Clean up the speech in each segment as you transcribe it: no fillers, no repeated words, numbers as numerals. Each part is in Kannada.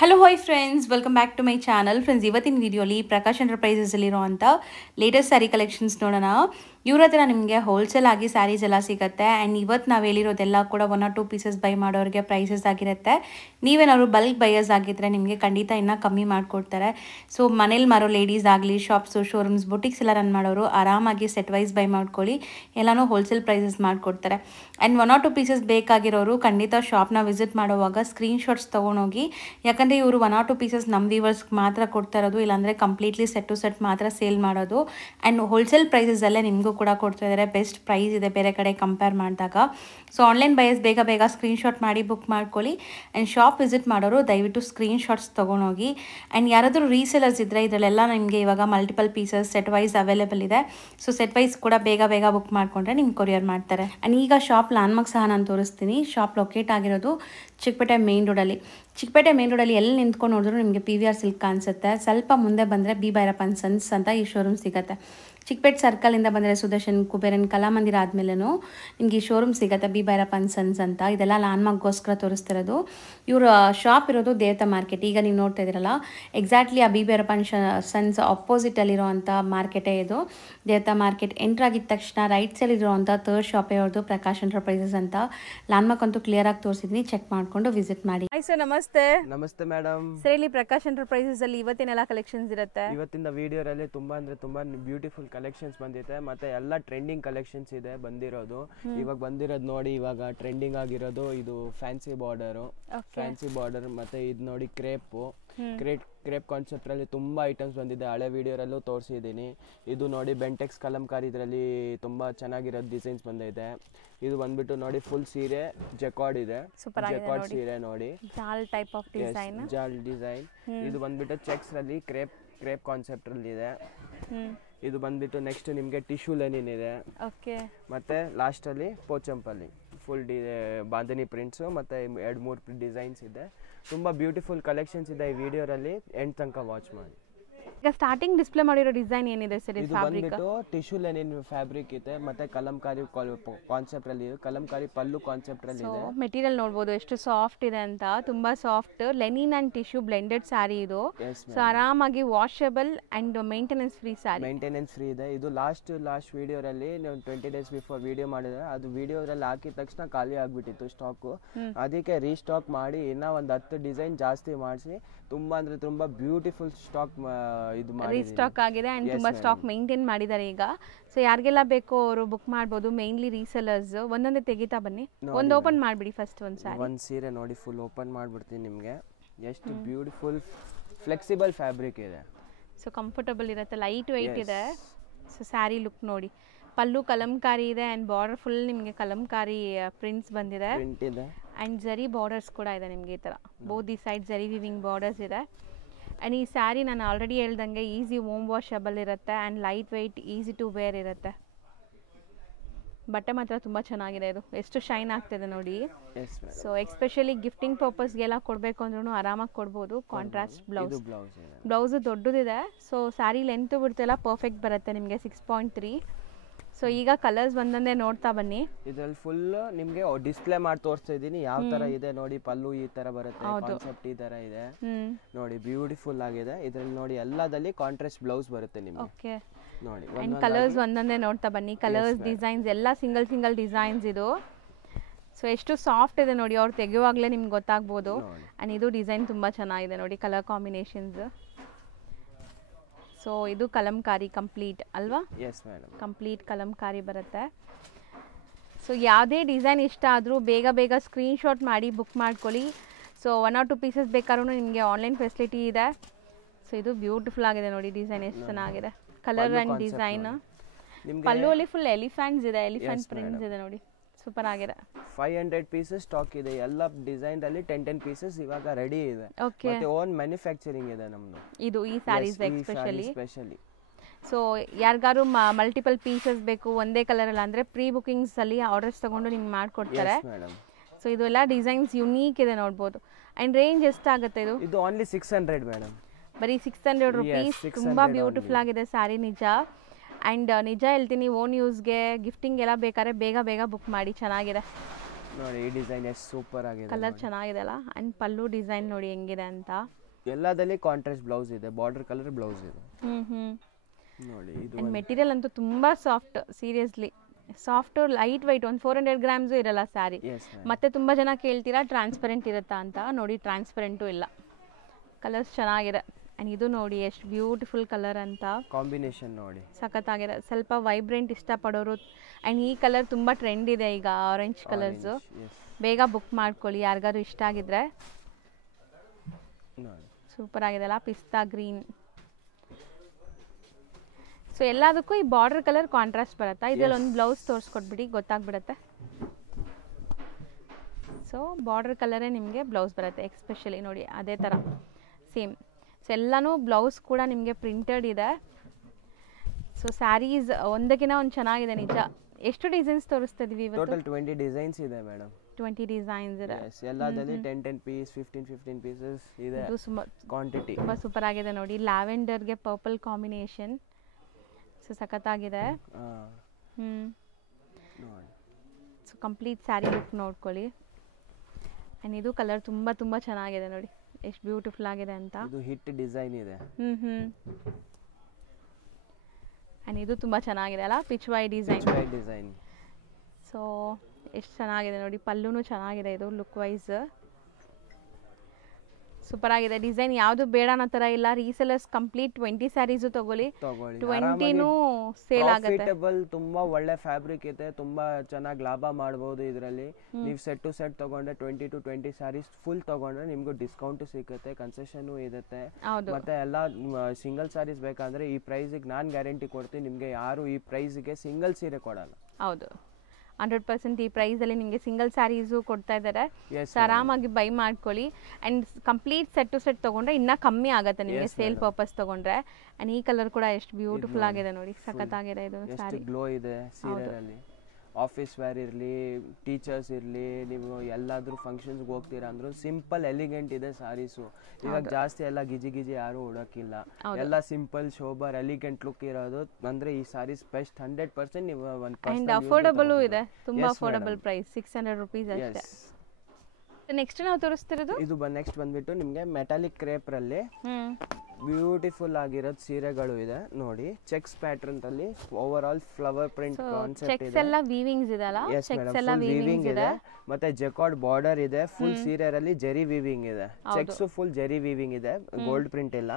Hello hi friends, welcome back to my channel. Friends, ಇವತ್ತಿನ ವಿಡಿಯೋಲಿ ಪ್ರಕಾಶ್ ಎಂಟರ್ಪ್ರೈಸಸಲ್ಲಿರುವಂಥ ಲೇಟೆಸ್ಟ್ ಸ್ಯಾರಿ ಕಲೆಕ್ಷನ್ಸ್ ನೋಡೋಣ. ಇವ್ರ ಹತ್ರ ನಿಮಗೆ ಹೋಲ್ಸೇಲ್ ಆಗಿ ಸ್ಯಾರೀಸ್ ಎಲ್ಲ ಸಿಗುತ್ತೆ. ಆ್ಯಂಡ್ ಇವತ್ತು ನಾವು ಹೇಳಿರೋದೆಲ್ಲ ಕೂಡ 1 or 2 ಪೀಸಸ್ ಬೈ ಮಾಡೋರಿಗೆ ಪ್ರೈಸಸ್ ಆಗಿರುತ್ತೆ. ನೀವೇನಾದ್ರು ಬಲ್ಕ್ ಬೈಯರ್ಸ್ ಆಗಿದ್ದರೆ ನಿಮಗೆ ಖಂಡಿತ ಇನ್ನೂ ಕಮ್ಮಿ ಮಾಡಿಕೊಡ್ತಾರೆ. ಸೊ ಮನೇಲಿ ಮಾರೋ ಲೇಡೀಸ್ ಆಗಲಿ, ಶಾಪ್ಸು, ಶೋರೂಮ್ಸ್, ಬುಟಿಕ್ಸ್ ಎಲ್ಲ ರನ್ ಮಾಡೋರು ಆರಾಮಾಗಿ ಸೆಟ್ ವೈಸ್ ಬೈ ಮಾಡ್ಕೊಳ್ಳಿ. ಎಲ್ಲನೂ ಹೋಲ್ಸೇಲ್ ಪ್ರೈಸಸ್ ಮಾಡಿಕೊಡ್ತಾರೆ. ಆ್ಯಂಡ್ 1 or 2 ಪೀಸಸ್ ಬೇಕಾಗಿರೋರು ಖಂಡಿತ ಶಾಪ್ನ ವಿಸಿಟ್ ಮಾಡುವಾಗ ಸ್ಕ್ರೀನ್ಶಾಟ್ಸ್ ತೊಗೊಂಡೋಗಿ. ಯಾಕಂದರೆ ಇವರು 1 or 2 ಪೀಸಸ್ ನಮ್ಮ ವ್ಯೂವರ್ಸ್ಗೆ ಮಾತ್ರ ಕೊಡ್ತಾ ಇರೋದು, ಇಲ್ಲಾಂದರೆ ಕಂಪ್ಲೀಟ್ಲಿ ಸೆಟ್ ಟು ಸೆಟ್ ಮಾತ್ರ ಸೇಲ್ ಮಾಡೋದು. ಆ್ಯಂಡ್ ಹೋಲ್ಸೇಲ್ ಪ್ರೈಸಸಲ್ಲೇ ನಿಮಗೂ ಕೂಡ ಕೊಡ್ತಾ ಇದ್ದಾರೆ. ಬೆಸ್ಟ್ ಪ್ರೈಸ್ ಇದೆ ಬೇರೆ ಕಡೆ ಕಂಪೇರ್ ಮಾಡಿದಾಗ. ಸೊ ಆನ್ಲೈನ್ ಬೈಯರ್ಸ್ ಬೇಗ ಸ್ಕ್ರೀನ್ಶಾಟ್ ಮಾಡಿ ಬುಕ್ ಮಾಡ್ಕೊಳ್ಳಿ. ಆ್ಯಂಡ್ ಶಾಪ್ ವಿಸಿಟ್ ಮಾಡೋರು ದಯವಿಟ್ಟು ಸ್ಕ್ರೀನ್ಶಾಟ್ಸ್ ತೊಗೊಂಡೋಗಿ. ಆ್ಯಂಡ್ ಯಾರಾದರೂ ರೀಸೇಲರ್ಸ್ ಇದ್ದರೆ ಇದರಲ್ಲೆಲ್ಲ ನಿಮಗೆ ಇವಾಗ multiple pieces set wise available ಇದೆ. ಸೊ ಸೆಟ್ ವೈಸ್ ಕೂಡ ಬೇಗ ಬುಕ್ ಮಾಡಿಕೊಂಡ್ರೆ ನಿಮ್ಗೆ ಕೊರಿಯರ್ ಮಾಡ್ತಾರೆ. ಆ್ಯಂಡ್ ಈಗ ಶಾಪ್ ಲ್ಯಾಂಡ್ಮಾರ್ಕ್ ಸಹ ನಾನು ತೋರಿಸ್ತೀನಿ. ಶಾಪ್ ಲೊಕೇಟ್ ಆಗಿರೋದು ಚಿಕ್ಕಪೇಟೆ ಮೇನ್ ರೋಡಲ್ಲಿ. ಚಿಕ್ಕಪೇಟೆ ಮೇನ್ ರೋಡಲ್ಲಿ ಎಲ್ಲಿ ನಿಂತ್ಕೊಂಡು ನೋಡಿದ್ರು ನಿಮಗೆ PVR ಸಿಲ್ಕ್ ಕಾಣಿಸುತ್ತೆ. ಸ್ವಲ್ಪ ಮುಂದೆ ಬಂದರೆ ಬಿ ಭೈರಪ್ಪನ್ ಸನ್ಸ್ ಅಂತ ಈ ಶೋರೂಮ್ ಸಿಗುತ್ತೆ. ಚಿಕ್ಕಪೇಟೆ ಸರ್ಕಲಿಂದ ಬಂದರೆ ಸುದರ್ಶನ್, ಕುಬೇರನ್, ಕಲಾಮಂದಿರ ಆದಮೇಲೂ ನಿಮಗೆ ಈ ಶೋರೂಮ್ ಸಿಗುತ್ತೆ, ಬಿ ಭೈರಪ್ಪನ್ ಸನ್ಸ್ ಅಂತ. ಇದೆಲ್ಲ ಲ್ಯಾಂಡ್ಮಾರ್ಕ್ಗೋಸ್ಕರ ತೋರಿಸ್ತಿರೋದು. ಇವರು ಶಾಪ್ ಇರೋದು ದೇವತಾ ಮಾರ್ಕೆಟ್. ಈಗ ನೀವು ನೋಡ್ತಾ ಇದ್ದೀರಲ್ಲ, ಎಕ್ಸಾಕ್ಟ್ಲಿ ಆ ಬಿ ಭೈರಪ್ಪನ್ ಸನ್ಸ್ ಆಪೋಸಿಟಲ್ಲಿರೋವಂಥ ಮಾರ್ಕೆಟೇ ಇದು. ದೇವತಾ ಮಾರ್ಕೆಟ್ ಎಂಟ್ರ್ ಆಗಿದ ತಕ್ಷಣ ರೈಟ್ ಸೈಡ್ ಇರೋವಂಥ ಥರ್ಡ್ ಶಾಪೇ ಅವ್ರದ್ದು, ಪ್ರಕಾಶ್ ಎಂಟರ್ಪ್ರೈಸಸ್ ಅಂತ. ಲ್ಯಾಂಡ್ಮಾರ್ಕ್ ಅಂತೂ ಕ್ಲಿಯರಾಗಿ ತೋರಿಸಿದ್ದೀನಿ, ಚೆಕ್ ಮಾಡಿಕೊಂಡು ವಿಸಿಟ್ ಮಾಡಿ. ಹಾಯ್ ಸರ್, ನಮಸ್ತೆ. ನಮಸ್ತೆ ಮೇಡಮ್. ಸರ್, ಇಲ್ಲಿ ಪ್ರಕಾಶ್ ಎಂಟರ್ಪ್ರೈಸಸ್ ಅಲ್ಲಿ ಇವತ್ತಿನೆಲ್ಲ ಕಲೆಕ್ಷನ್ಸ್ ಇರುತ್ತೆ. ಇವತ್ತಿನ ವಿಡಿಯೋರಲ್ಲಿ ತುಂಬಾ ಬ್ಯೂಟಿಫುಲ್ ಕಲೆಕ್ಷನ್ಸ್ ಬಂದಿದೆ. ಮತ್ತೆ ಎಲ್ಲ ಟ್ರೆಂಡಿಂಗ್ ಕಲೆಕ್ಷನ್ಸ್ ಇದೆ ಬಂದಿರೋದು. ಇವಾಗ ಬಂದಿರೋದು ನೋಡಿ, ಇವಾಗ ಟ್ರೆಂಡಿಂಗ್ ಆಗಿರೋದು ಇದು ಫ್ಯಾನ್ಸಿ ಬಾರ್ಡರ್. ಮತ್ತೆ ಇದು ನೋಡಿ ಕ್ರೇಪ್ ಕಾನ್ಸೆಪ್ಟ್ ಅಲ್ಲಿ ತುಂಬಾ ಐಟಮ್ಸ್ ಬಂದಿದೆ. ಹಳೆ ವಿಡಿಯೋರಲ್ಲೂ ತೋರಿಸಿದ್ದೀನಿ. ಇದು ನೋಡಿ ಬೆಂಟೆಕ್ಸ್ ಕಲಂಕಾರಿ, ಇದರಲ್ಲಿ ತುಂಬಾ ಚೆನ್ನಾಗಿರೋ ಡಿಸೈನ್ಸ್ ಬಂದಿದೆ. ಇದು ಬಂದ್ಬಿಟ್ಟು ನೋಡಿ ಫುಲ್ ಸೀರೆ ಜೆಕಾರ್ಡ್ ಇದೆ. ಜೆಕಾರ್ಡ್ ಸೀರೆ ನೋಡಿ, ಜಾಲ್ ಟೈಪ್ ಆಫ್ ಡಿಸೈನ್. ಇದು ಬಂದ್ಬಿಟ್ಟು ಚೆಕ್ಸ್ ರಲ್ಲಿ ಕ್ರೇಪ್ ಕಾನ್ಸೆಪ್ಟ್ ಅಲ್ಲಿ ಇದೆ. ಇದು ಬಂದ್ಬಿಟ್ಟು ನೆಕ್ಸ್ಟ್ ನಿಮಗೆ ಟಿಶ್ಯೂ ಲೆನಿನ್ ಇದೆ. ಮತ್ತೆ ಲಾಸ್ಟ್ ಅಲ್ಲಿ ಪೋಚಂಪಲ್ಲಿ ಫುಲ್ ಬಾಂಧನಿ ಪ್ರಿಂಟ್ಸ್ ಮತ್ತೆ 2-3 ಡಿಸೈನ್ಸ್ ಇದೆ. ತುಂಬಾ ಬ್ಯೂಟಿಫುಲ್ ಕಲೆಕ್ಷನ್ಸ್ ಇದೆ. ಈ ವಿಡಿಯೋರಲ್ಲಿ ಎಂಡ್ ತನಕ ವಾಚ್ ಮಾಡಿ. ಈಗ ಸ್ಟಾರ್ಟಿಂಗ್ ಡಿಸ್ಪ್ಲೇ ಮಾಡಿರೋ ಡಿಸೈನ್ ಏನಿದೆ ಸರ್? ಇದು ಬಂದ್ಬಿಟ್ಟು ಟಿಶ್ಯೂ ಲೆನಿನ್ ಫ್ಯಾಬ್ರಿಕ್ ಇದೆ. ಮತ್ತೆ ಕಲಂಕಾರಿ ಕಾನ್ಸೆಪ್ಟ್ ಅಲ್ಲಿ ಇದೆ. ಕಲಂಕಾರಿ ಪಲ್ಲು ಕಾನ್ಸೆಪ್ಟ್ ಅಲ್ಲಿ ಇದೆ. ಮೆಟೀರಿಯಲ್ ನೋಡಬಹುದು ಎಷ್ಟು ಸಾಫ್ಟ್ ಇದೆ ಅಂತ. ತುಂಬಾ soft Lenin and tissue blended sari ಇದು. ಸೊ ಆರಾಮಾಗಿ washable and maintenance free sari. Maintenance free ಇದೆ. ಇದು ಲಾಸ್ಟ್ ವಿಡಿಯೋರಲ್ಲಿ 20 days ಬಿಫೋರ್ ವಿಡಿಯೋ ಮಾಡಿದ್ರೆ ಅದು ವಿಡಿಯೋದಲ್ಲಿ ಹಾಕಿದ ತಕ್ಷಣ ಖಾಲಿ ಆಗ್ಬಿಟ್ಟಿತ್ತು ಸ್ಟಾಕ್. ಅದಕ್ಕೆ ರೀಸ್ಟಾಕ್ ಮಾಡಿ ಇನ್ನ ಒಂದು 10 ಡಿಸೈನ್ ಜಾಸ್ತಿ ಮಾಡಿಸಿ ತುಂಬಾ ಬ್ಯೂಟಿಫುಲ್ ಸ್ಟಾಕ್ ಇದು ರೀಸ್ಟಾಕ್ ಆಗಿದೆ. ಅಂಡ್ ತುಂಬಾ ಸ್ಟಾಕ್ ಮೇಂಟೈನ್ ಮಾಡಿದ್ದಾರೆ ಈಗ. ಸೊ ಯಾರಿಗೆಲ್ಲ ಬೇಕೋ ಅವರು ಬುಕ್ ಮಾಡಬಹುದು. Mainly resellers. ಒಂದೊಂದೇ ತೆಗಿತಾ ಬನ್ನಿ. ಒಂದು ಓಪನ್ ಮಾಡ್ಬಿಡಿ ಫಸ್ಟ್. ಒಂದು ಸೀರೆ ನೋಡಿ, ಫುಲ್ ಓಪನ್ ಮಾಡ್ಬಿಡ್ತೀನಿ ನಿಮಗೆ. ಎಷ್ಟು ಬ್ಯೂಟಿಫುಲ್ ಫ್ಲೆಕ್ಸಿಬಲ್ ಫ್ಯಾಬ್ರಿಕ್ ಇದೆ. ಸೊ ಕಂಫರ್ಟಬಲ್ ಇರುತ್ತೆ, ಲೈಟ್ ವೆಯ್ಟ್ ಇದೆ. ಸೊ ಸ್ಯಾರಿ ಲುಕ್ ನೋಡಿ, ಪಲ್ಲು ಕಲಂಕಾರಿ ಇದೆ ಅಂಡ್ ಬಾರ್ಡರ್ ಫುಲ್ ನಿಮಗೆ ಕಲಂಕಾರಿ ಪ್ರಿಂಟ್ಸ್ ಬಂದಿದೆ. ಅಂಡ್ ಜರಿ ಬಾರ್ಡರ್ಸ್ ಕೂಡ ಇದೆ ನಿಮಗೆ. ಈ ತರ both the side zari weaving borders ಇದೆ. ಆ್ಯಂಡ್ ಈ ಸ್ಯಾರಿ ನಾನು ಆಲ್ರೆಡಿ ಹೇಳ್ದಂಗೆ ಈಸಿ ಹೋಮ್ ವಾಷಬಲ್ ಇರುತ್ತೆ. And light weight, easy to wear ಇರುತ್ತೆ. ಬಟ್ಟೆ ಮಾತ್ರ ತುಂಬ ಚೆನ್ನಾಗಿದೆ. ಇದು ಎಷ್ಟು ಶೈನ್ ಆಗ್ತಿದೆ ನೋಡಿ. ಸೊ ಎಕ್ಸ್ಪೆಷಲಿ ಗಿಫ್ಟಿಂಗ್ ಪರ್ಪಸ್ಗೆಲ್ಲ ಕೊಡಬೇಕು ಅಂದ್ರೂ ಆರಾಮಾಗಿ ಕೊಡ್ಬೋದು. ಕಾಂಟ್ರಾಸ್ಟ್ ಬ್ಲೌಸ್ ದೊಡ್ಡದಿದೆ. ಸೊ ಸ್ಯಾರಿ ಲೆಂತ್ ಬಿಡ್ತೆಲ್ಲ ಪರ್ಫೆಕ್ಟ್ ಬರುತ್ತೆ ನಿಮಗೆ, 6.3. ಸೊ ಈಗ ಕಲರ್ಸ್ ಒಂದೊಂದೇ ನೋಡ್ತಾ ಬನ್ನಿ. ಇದ್ರಲ್ಲಿ ಫುಲ್ ನಿಮಗೆ ಡಿಸ್ಪ್ಲೇ ಮಾಡಿ ತೋರಿಸ್ತಾ ಇದ್ದೀನಿ ಯಾವ ತರ ಇದೆ ನೋಡಿ. ಪಲ್ಲು ಈ ತರ ಬರುತ್ತೆ, ಕಾನ್ಸೆಪ್ಟ್ ಈ ತರ ಇದೆ ನೋಡಿ, ಬ್ಯೂಟಿಫುಲ್ ಆಗಿದೆ. ಇದ್ರಲ್ಲಿ ನೋಡಿ ಎಲ್ಲದಲ್ಲಿ ಕಾಂಟ್ರಾಸ್ಟ್ ಬ್ಲೌಸ್ ಬರುತ್ತೆ ನಿಮಗೆ ನೋಡಿ. ಅಂಡ್ ಕಲರ್ಸ್ ಒಂದೊಂದೇ ನೋಡ್ತಾ ಬನ್ನಿ. ಕಲರ್ಸ್ ಡಿಸೈನ್ಸ್ ಎಲ್ಲ ಸಿಂಗಲ್ ಡಿಸೈನ್ಸ್ ಇದು. ಸೊ ಎಷ್ಟು ಸಾಫ್ಟ್ ಇದೆ ನೋಡಿ, ಅವ್ರು ತೆಗೆಯುವಾಗಲೇ ನಿಮ್ಗೆ ಗೊತ್ತಾಗ್ಬೋದು. ಅಂಡ್ ಇದು ಡಿಸೈನ್ ತುಂಬಾ ಚೆನ್ನಾಗಿದೆ ನೋಡಿ, ಕಲರ್ ಕಾಂಬಿನೇಷನ್ಸ್. ಸೊ ಇದು ಕಲಂಕಾರಿ ಕಂಪ್ಲೀಟ್ ಅಲ್ವಾ? ಕಂಪ್ಲೀಟ್ ಕಲಂಕಾರಿ ಬರುತ್ತೆ. ಸೊ ಯಾವುದೇ ಡಿಸೈನ್ ಇಷ್ಟ ಆದರೂ ಬೇಗ ಸ್ಕ್ರೀನ್ಶಾಟ್ ಮಾಡಿ ಬುಕ್ ಮಾಡ್ಕೊಳ್ಳಿ. ಸೊ 1 or 2 ಪೀಸಸ್ ಬೇಕಾದ್ರೂ ನಿಮಗೆ ಆನ್ಲೈನ್ ಫೆಸಿಲಿಟಿ ಇದೆ. ಸೊ ಇದು ಬ್ಯೂಟಿಫುಲ್ ಆಗಿದೆ ನೋಡಿ, ಡಿಸೈನ್ ಎಷ್ಟು ಚೆನ್ನಾಗಿದೆ. Colour and design. ಪಲ್ಲು ಅಲ್ಲಿ ಫುಲ್ ಎಲಿಫೆಂಟ್ಸ್ ಇದೆ, ಎಲಿಫೆಂಟ್ ಪ್ರಿಂಟ್ಸ್ ಇದೆ ನೋಡಿ, ಸೂಪರ್ ಆಗಿದೆ. 500 ಪೀಸಸ್ ಸ್ಟಾಕ್ ಇದೆ. ಎಲ್ಲ ಡಿಸೈನ್ ಅಲ್ಲಿ 10 ಪೀಸಸ್ ಇವಾಗ ರೆಡಿ ಇದೆ. ಮತ್ತೆ ಓನ್ ಮ್ಯಾನುಫ್ಯಾಕ್ಚರಿಂಗ್ ಇದೆ ನಮ್ದು ಇದು ಈ ಸ್ಯಾರೀಸ್ ಎಸ್ಪೆಷಲಿ. ಸೊ ಯಾರಿಗಾರು ಮಲ್ಟಿಪಲ್ ಪೀಸಸ್ ಬೇಕು ಒಂದೇ ಕಲರ್ ಅಲ್ಲ ಅಂದ್ರೆ ಪ್ರೀ ಬುಕಿಂಗ್ಸ್ ಅಲ್ಲಿ ಆರ್ಡರ್ಸ್ ತಗೊಂಡು ನಿಮ್ಗೆ ಮಾಡ್ಕೊಡ್ತಾರೆ. ಸೊ ಇದು ಎಲ್ಲ ಡಿಸೈನ್ಸ್ ಯುನೀಕ್ ಇದೆ ನೋಡ್ಬೋದು. ಅಂಡ್ ರೇಂಜ್ ಎಷ್ಟಾಗುತ್ತೆ ಇದು? ಇದು ಓನ್ಲಿ 600 ಮೇಡಮ್, ಬರೀ 600 rupees. ತುಂಬಾ ಬ್ಯೂಟಿಫುಲ್ ಆಗಿದೆ ಸ್ಯಾರಿ ನಿಜ. ಆ್ಯಂಡ್ ನಿಜ ಹೇಳ್ತೀನಿ, ಓನ್ ಯೂಸ್ಗೆ ಗಿಫ್ಟಿಂಗ್ ಎಲ್ಲ ಬೇಕಾದ್ರೆ ಬೇಗ ಬುಕ್ ಮಾಡಿ, ಚೆನ್ನಾಗಿದೆ. ನೋಡಿ ಈ ಡಿಸೈನ್ ಎಷ್ಟು ಸೂಪರ್ ಆಗಿದೆ. ಕಲರ್ ಚೆನ್ನಾಗಿದೆ ಅಲ್ಲ. ಆ್ಯಂಡ್ ಪಲ್ಲು ಡಿಸೈನ್ ನೋಡಿ ಹೆಂಗಿದೆ ಅಂತ. ಎಲ್ಲದಲ್ಲಿ ಕಾಂಟ್ರಾಸ್ಟ್ ಬ್ಲೌಸ್ ಇದೆ, ಬಾರ್ಡರ್ ಕಲರ್ ಬ್ಲೌಸ್ ಇದೆ ನೋಡಿ. ಇದು ಮೆಟೀರಿಯಲ್ ಅಂತೂ ತುಂಬ soft, seriously soft, light white. ಒಂದು 400 ಗ್ರಾಮ್ಸು ಇರಲ್ಲ ಸ್ಯಾರಿ. ಮತ್ತೆ ತುಂಬ ಜನ ಕೇಳ್ತೀರಾ ಟ್ರಾನ್ಸ್ಪರೆಂಟ್ ಇರುತ್ತಾ ಅಂತ. ನೋಡಿ ಟ್ರಾನ್ಸ್ಪರೆಂಟು ಇಲ್ಲ. ಕಲರ್ಸ್ ಚೆನ್ನಾಗಿದೆ. ಆ್ಯಂಡ್ ಇದು ನೋಡಿ ಎಷ್ಟು ಬ್ಯೂಟಿಫುಲ್ ಕಲರ್ ಅಂತ. ಕಾಂಬಿನೇಷನ್ ನೋಡಿ ಸಖತ್ತಾಗಿದೆ. ಸ್ವಲ್ಪ ವೈಬ್ರೆಂಟ್ ಇಷ್ಟಪಡೋರು. ಆ್ಯಂಡ್ ಈ ಕಲರ್ ತುಂಬ ಟ್ರೆಂಡ್ ಇದೆ ಈಗ, ಆರೆಂಜ್ ಕಲರ್ಸು. ಬೇಗ ಬುಕ್ ಮಾಡ್ಕೊಳ್ಳಿ ಯಾರಿಗಾದ್ರು ಇಷ್ಟ ಆಗಿದ್ರೆ. ಸೂಪರ್ ಆಗಿದೆ ಅಲ್ಲ, ಪಿಸ್ತಾ ಗ್ರೀನ್. ಸೊ ಎಲ್ಲದಕ್ಕೂ ಈ ಬಾರ್ಡರ್ ಕಲರ್ ಕಾಂಟ್ರಾಸ್ಟ್ ಬರುತ್ತಾ? ಇದರಲ್ಲಿ ಒಂದು ಬ್ಲೌಸ್ ತೋರಿಸ್ಕೊಟ್ಬಿಡಿ, ಗೊತ್ತಾಗ್ಬಿಡುತ್ತೆ. ಸೊ ಬಾರ್ಡರ್ ಕಲರೇ ನಿಮಗೆ ಬ್ಲೌಸ್ ಬರುತ್ತೆ ಎಕ್ಸ್ಪೆಷಲಿ ನೋಡಿ ಅದೇ ಥರ ಸೇಮ್. ಸೊ ಎಲ್ಲನೂ ಬ್ಲೌಸ್ ಕೂಡ ನಿಮಗೆ ಪ್ರಿಂಟೆಡ್ ಇದೆ. ಸೊ ಸ್ಯಾರೀಸ್ ಒಂದಕ್ಕಿಂತ ಒಂದು ಚೆನ್ನಾಗಿದೆ ನಿಜ. ಎಷ್ಟು ಡಿಸೈನ್ಸ್ ತೋರಿಸ್ತಾ ಇದೀವಿ ಇವತ್ತು? ಟೋಟಲ್ 20 ಡಿಸೈನ್ಸ್ ಇದೆ ಮೇಡಮ್. 20 ಡಿಸೈನ್ಸ್ ಇದೆ. ಎಲ್ಲದಲ್ಲಿ 10 ಪೀಸ್ 15 ಪೀಸಸ್ ಇದೆ. ಕ್ವಾಂಟಿಟಿ ತುಂಬ ಸೂಪರ್ ಆಗಿದೆ ನೋಡಿ. ಲ್ಯಾವೆಂಡರ್ಗೆ ಪರ್ಪಲ್ ಕಾಂಬಿನೇಷನ್. ಸೊ ಸಖತ್ತಾಗಿದೆ. ಸೊ ಕಂಪ್ಲೀಟ್ ಸ್ಯಾರಿ ಲುಕ್ ನೋಡ್ಕೊಳ್ಳಿ. ಆ್ಯಂಡ್ ಇದು ಕಲರ್ ತುಂಬ ತುಂಬ ಚೆನ್ನಾಗಿದೆ ನೋಡಿ ಎಷ್ಟು ಬ್ಯೂಟಿಫುಲ್ ಆಗಿದೆ ಅಂತ. ಇದು ಹಿಟ್ ಡಿಸೈನ್ ಇದೆ. ಆ್ಯಂಡ್ ಇದು ತುಂಬ ಚೆನ್ನಾಗಿದೆ ಅಲ್ಲ, ಪಿಚ್ವೈ ಡಿಸೈನ್. ಸೊ ಎಷ್ಟು ಚೆನ್ನಾಗಿದೆ ನೋಡಿ. ಪಲ್ಲುನು ಚೆನ್ನಾಗಿದೆ. ಇದು ಲುಕ್ ವೈಸ್ ಸೂಪರ್ ಆಗಿದೆ. ಡಿಸೈನ್ ಯಾವುದು ಬೇಡ ಅನ್ನೋ ಥರ ಇಲ್ಲ. ರೀಸೆಲರ್ಸ್ ಕಂಪ್ಲೀಟ್ 20 ಸ್ಯಾರೀಸು ತಗೊಳ್ಳಿ, 20ನೂ ಸೇಲ್ ಆಗುತ್ತೆ. ತುಂಬಾ ಒಳ್ಳೆ ಫ್ಯಾಬ್ರಿಕ್ ಇದೆ, ತುಂಬಾ ಚೆನ್ನಾಗಿ ಲಾಭ ಮಾಡಬಹುದು ಇದರಲ್ಲಿ. ನೀವು ಸೆಟ್ ಟು ಸೆಟ್ ತಗೊಂಡ್ರೆ 20 to 20 ಸ್ಯಾರೀಸ್ ಫುಲ್ ತಗೊಂಡ್ರೆ ನಿಮ್ಗೂ ಡಿಸ್ಕೌಂಟ್ ಸಿಗುತ್ತೆ, ಕನ್ಸೆಷನ್ ಇರುತ್ತೆ. ಮತ್ತೆ ಎಲ್ಲ ಸಿಂಗಲ್ ಸ್ಯಾರೀಸ್ ಬೇಕಂದ್ರೆ ಈ ಪ್ರೈಸಿಗೆ ನಾನು ಗ್ಯಾರಂಟಿ ಕೊಡ್ತೀನಿ, ನಿಮ್ಗೆ ಯಾರು ಈ ಪ್ರೈಸ್ಗೆ ಸಿಂಗಲ್ ಸೀರೆ ಕೊಡಲ್ಲ. ಹೌದು 100% ಈ ಪ್ರೈಸಲ್ಲಿ ನಿಮಗೆ ಸಿಂಗಲ್ ಸ್ಯಾರೀಸು ಕೊಡ್ತಾ ಇದ್ದಾರೆ. ಸೊ ಆರಾಮಾಗಿ ಬೈ ಮಾಡ್ಕೊಳ್ಳಿ. And complete set two set ತೊಗೊಂಡ್ರೆ ಇನ್ನೂ ಕಮ್ಮಿ ಆಗುತ್ತೆ ನಿಮಗೆ ಸೇಲ್ ಪರ್ಪಸ್ ತೊಗೊಂಡ್ರೆ. ಆ್ಯಂಡ್ ಈ ಕಲರ್ ಕೂಡ ಎಷ್ಟು ಬ್ಯೂಟಿಫುಲ್ ಆಗಿದೆ ನೋಡಿ, ಸಖತ್ತಾಗಿದೆ ಇದು ಸ್ಯಾರಿ. ಗ್ಲೋ ಇದೆ ಸೀರೆಯಲ್ಲಿ. ಆಫೀಸ್ ವೇರ್ ಇರಲಿ, ಟೀಚರ್ಸ್ ಇರಲಿ, ನೀವು ಎಲ್ಲಾದ್ರೂ ಫಂಕ್ಷನ್ಸ್ಗೆ ಹೋಗ್ತೀರಾ ಅಂದ್ರೂ ಸಿಂಪಲ್ ಎಲಿಗೆಂಟ್ ಇದೆ ಸ್ಯಾರೀಸು. ಇವಾಗ ಜಾಸ್ತಿ ಎಲ್ಲ ಗಿಜಿ ಗಿಜಿ ಯಾರು ಉಡೋಕ್ಕಿಲ್ಲ, ಎಲ್ಲ ಸಿಂಪಲ್ ಶೋಬರ್ ಎಲಿಗೆಂಟ್ ಲುಕ್ ಇರೋದು. ಅಂದ್ರೆ ಈ ಸ್ಯಾರೀಸ್ ಬೆಸ್ಟ್ 100%. ನೀವು ಒಂದು ಅಫೋರ್ಡಬಲ್ ಇದೆ, ತುಂಬಾ ಅಫೋರ್ಡಬಲ್ ಪ್ರೈಸ್, 600 ರೂಪೀಸ್ ಅಷ್ಟೇ. ನೆಕ್ಸ್ಟ್ ನಾವು ತೋರಿಸ್ತಿರೋದು ಇದು ನೆಕ್ಸ್ಟ್ ಬಂದ್ಬಿಟ್ಟು ನಿಮಗೆ ಮೆಟಾಲಿಕ್ ಕ್ರೇಪ್ ರಲ್ಲಿ ಬ್ಯೂಟಿಫುಲ್ ಆಗಿರೋದು ಸೀರೆಗಳು ಇದೆ ನೋಡಿ. ಚೆಕ್ಸ್ ಪ್ಯಾಟರ್ನ್ ಅಲ್ಲಿ over all flower print concept ಇದೆ. ಚೆಕ್ಸ್ ಎಲ್ಲ ವೀವಿಂಗ್ಸ್ ಇದೆ ಅಲ್ಲ, ಚೆಕ್ಸ್ ಎಲ್ಲ ವೀವಿಂಗ್ ಇದೆ. ಮತ್ತೆ ಜೆಕಾರ್ಡ್ ಬಾರ್ಡರ್ ಇದೆ. ಫುಲ್ ಸೀರೆಯಲ್ಲಿ ಜೆರಿ ವೀವಿಂಗ್ ಇದೆ. ಚೆಕ್ಸ್ ಫುಲ್ ಜೆರಿ ವೀವಿಂಗ್ ಇದೆ, ಗೋಲ್ಡ್ ಪ್ರಿಂಟ್ ಇಲ್ಲ.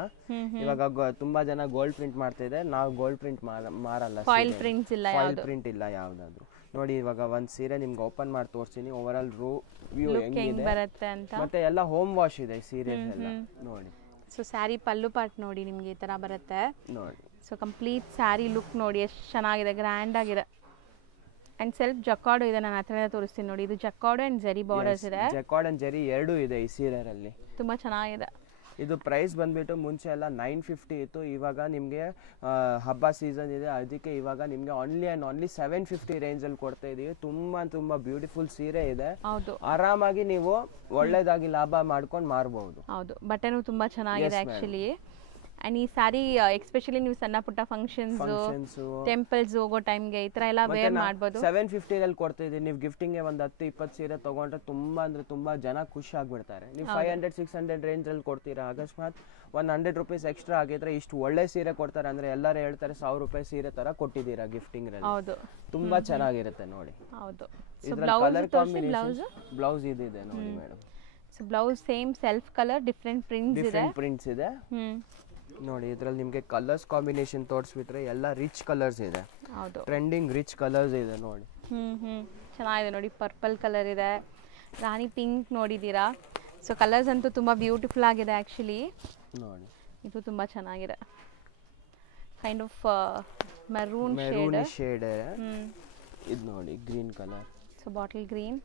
ಇವಾಗ ತುಂಬಾ ಜನ ಗೋಲ್ಡ್ ಪ್ರಿಂಟ್ ಮಾಡ್ತಾ ಇದೆ, ನಾವು ಗೋಲ್ಡ್ ಪ್ರಿಂಟ್ ಮಾರಲ್ಲ. ಫಾಯಿಲ್ ಪ್ರಿಂಟ್ಸ್ ಇಲ್ಲ, ಫಾಯಿಲ್ ಪ್ರಿಂಟ್ ಇಲ್ಲ ಯಾವ್ದಾದ್ರು. ನೋಡಿ ಇವಾಗ ಒಂದ್ ಸೀರೆ ನಿಮ್ಗೆ ಓಪನ್ ಮಾಡಿ ತೋರಿಸ್ತೀನಿ. ಓವರ್ ಆಲ್ ವ್ಯೂ ಹೆಂಗಿದೆ ಬರುತ್ತೆ ಅಂತ. ಮತ್ತೆ ಎಲ್ಲ ಹೋಮ್ ವಾಶ್ ಇದೆ ಸೀರೆಸ್ ಎಲ್ಲ ನೋಡಿ. ಸೊ ಸ್ಯಾರಿ ಪಲ್ಲು ಪಾರ್ಟ್ ನೋಡಿ ನಿಮ್ಗೆ ಈ ತರ ಬರುತ್ತೆ ನೋಡಿ. ಸೊ ಕಂಪ್ಲೀಟ್ ಸ್ಯಾರಿ ಲುಕ್ ನೋಡಿ ಎಷ್ಟು ಚೆನ್ನಾಗಿದೆ, ಗ್ರ್ಯಾಂಡ್ ಆಗಿದೆ. ಅಂಡ್ ಸೆಲ್ಫ್ ಜಕಾರ್ಡ್ ಇದೆ, ನಾನು ಹತ್ರನೇ ತೋರಿಸ್ತೀನಿ ನೋಡಿ. ಇದು ಜಕಾರ್ಡ್ ಅಂಡ್ ಜೆರಿ ಬಾರ್ಡರ್ಸ್ ಇದೆ. ಜಕಾರ್ಡ್ ಅಂಡ್ ಜೆರಿ ಎರಡೂ ಇದೆ ಈ ಸೀರೆಯಲ್ಲಿ. ತುಂಬಾ ಚೆನ್ನಾಗಿದೆ. ಇದು ಪ್ರೈಸ್ ಬಂದ್ಬಿಟ್ಟು ಮುಂಚೆ ಎಲ್ಲ 950 ಇತ್ತು. ಇವಾಗ ನಿಮಗೆ ಹಬ್ಬ ಸೀಸನ್ ಇದೆ, ಅದಕ್ಕೆ ಇವಾಗ ನಿಮಗೆ ಓನ್ಲಿ ಅಂಡ್ ಓನ್ಲಿ 750 ರೇಂಜ್ ಅಲ್ಲಿ ಕೊಡ್ತಾ ಇದೀವಿ. ತುಂಬಾ ಬ್ಯೂಟಿಫುಲ್ ಸೀರೆ ಇದೆ. ಆರಾಮಾಗಿ ನೀವು ಒಳ್ಳೇದಾಗಿ ಲಾಭ ಮಾಡ್ಕೊಂಡು ಮಾರಬಹುದು. ಹೌದು, ಬಟ್ಟೆನೂ ತುಂಬಾ ಚೆನ್ನಾಗಿದೆ ಆಕ್ಚುಲಿ. ಅಂಡ್ ಈ ಸ್ಯಾರಿ ಎಸ್ಪೆಷಲಿ ನೀವು ಸಣ್ಣ ಪುಟ್ಟ ಫಂಕ್ಷನ್ಸ್, ಟೆಂಪಲ್ಸ್ ಹೋಗೋ ಟೈಮ್ಗೆ ಈ ತರ ಎಲ್ಲ ವೇರ್ ಮಾಡಬಹುದು. 750 ಅಲ್ಲಿ ಕೊಡ್ತಾ ಇದೀನಿ. ನೀವು ಗಿಫ್ಟಿಂಗ್ ಗೆ ಒಂದು 10-20 ಸೀರೆ ತಗೊಂಡ್ರೆ ತುಂಬಾ ಜನ ಖುಷಿ ಆಗ್ಬಿಡ್ತಾರೆ. ನೀವು 500-600 ರೇಂಜ್ ಅಲ್ಲಿ ಕೊಡ್ತೀರಾ, ಅಕಸ್ಮಾತ್ 100 ರೂಪೀಸ್ ಎಕ್ಸ್ಟ್ರಾ ಆಗಿದ್ರೆ ಇಷ್ಟು ಒಳ್ಳೆ ಸೀರೆ ಕೊಡ್ತಾರೆ ಅಂದ್ರೆ ಎಲ್ಲರೂ ಹೇಳ್ತಾರೆ 1000 ರೂಪಾಯಿ ಸೀರೆ ತರ ಕೊಟ್ಟಿದ್ದೀರಾ ಗಿಫ್ಟಿಂಗ್ ರಲ್ಲಿ. ಹೌದು, ತುಂಬಾ ಚೆನ್ನಾಗಿರುತ್ತೆ ನೋಡಿ. ಹೌದು, ಕಲರ್ ಕಾಂಬಿನೇಷನ್ ಬ್ಲೌಸ್ ಇದೆ ನೋಡಿ madam. So blouse same self colour, different prints ಇದೆ ನೋಡಿ. ಇದ್ರಲ್ಲಿ ನಿಮಗೆ ಕಲರ್ಸ್ ಕಾಂಬಿನೇಷನ್ ತೋರಿಸ್ಬಿಟ್ರೆ ಎಲ್ಲ ರಿಚ್ ಕಲರ್ಸ್ ಇದೆ. ಹೌದು, ಟ್ರೆಂಡಿಂಗ್ ರಿಚ್ ಕಲರ್ಸ್ ಇದೆ ನೋಡಿ. ಚೆನ್ನಾಗಿದೆ ನೋಡಿ. ಪರ್ಪಲ್ ಕಲರ್ ಇದೆ, ರಾಣಿ ಪಿಂಕ್ ನೋಡಿದ್ದೀರಾ. ಸೊ ಕಲರ್ಸ್ ಅಂತೂ ತುಂಬಾ ಬ್ಯೂಟಿಫುಲ್ ಆಗಿದೆ ಆಕ್ಚುಲಿ ನೋಡಿ. ಇದು ತುಂಬಾ ಚೆನ್ನಾಗಿದೆ. ಕೈಂಡ್ ಆಫ್ ಮೆರೂನ್ ಶೇಡ್ ಇದು ನೋಡಿ, green colour. So bottle green.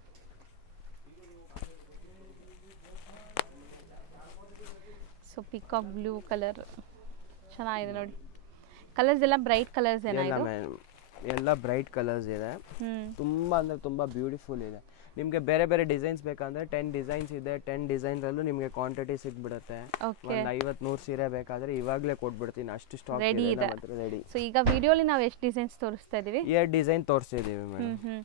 So peacock blue colour ಚೆನ್ನಾಗಿದೆ ನೋಡಿ. ಕಲರ್ಸ್ ಎಲ್ಲ ಬ್ರೈಟ್ ಕಲರ್ಸ್ ಎಲ್ಲ ಬ್ರೈಟ್ ಕಲರ್ಸ್ ಇದೆ. ತುಂಬಾ ಬ್ಯೂಟಿಫುಲ್ ಇದೆ. ನಿಮ್ಗೆ ಬೇರೆ ಬೇರೆ ಡಿಸೈನ್ಸ್ ಬೇಕಂದ್ರೆ 10 ಡಿಸೈನ್ಸ್ ಇದೆ. 10 ಡಿಸೈನ್ ಅಲ್ಲೂ ನಿಮ್ಗೆ ಕ್ವಾಂಟಿಟಿ ಸಿಗ್ಬಿಡುತ್ತೆ. ಒಂದು 50-100 ಸೀರೆ ಬೇಕಾದ್ರೆ ಇವಾಗಲೇ ಕೊಟ್ಬಿಡ್ತೀನಿ, ಅಷ್ಟು ಸ್ಟಾಕ್ ರೆಡಿ. ಸೊ ಈಗ ವಿಡಿಯೋಲಿ ನಾವು ಎಷ್ಟು ಡಿಸೈನ್ಸ್ ತೋರಿಸ್ತಾ ಇದೀವಿ? 2 ಡಿಸೈನ್ ತೋರಿಸ್ತಾ ಇದೀವಿ ಮೇಡಮ್.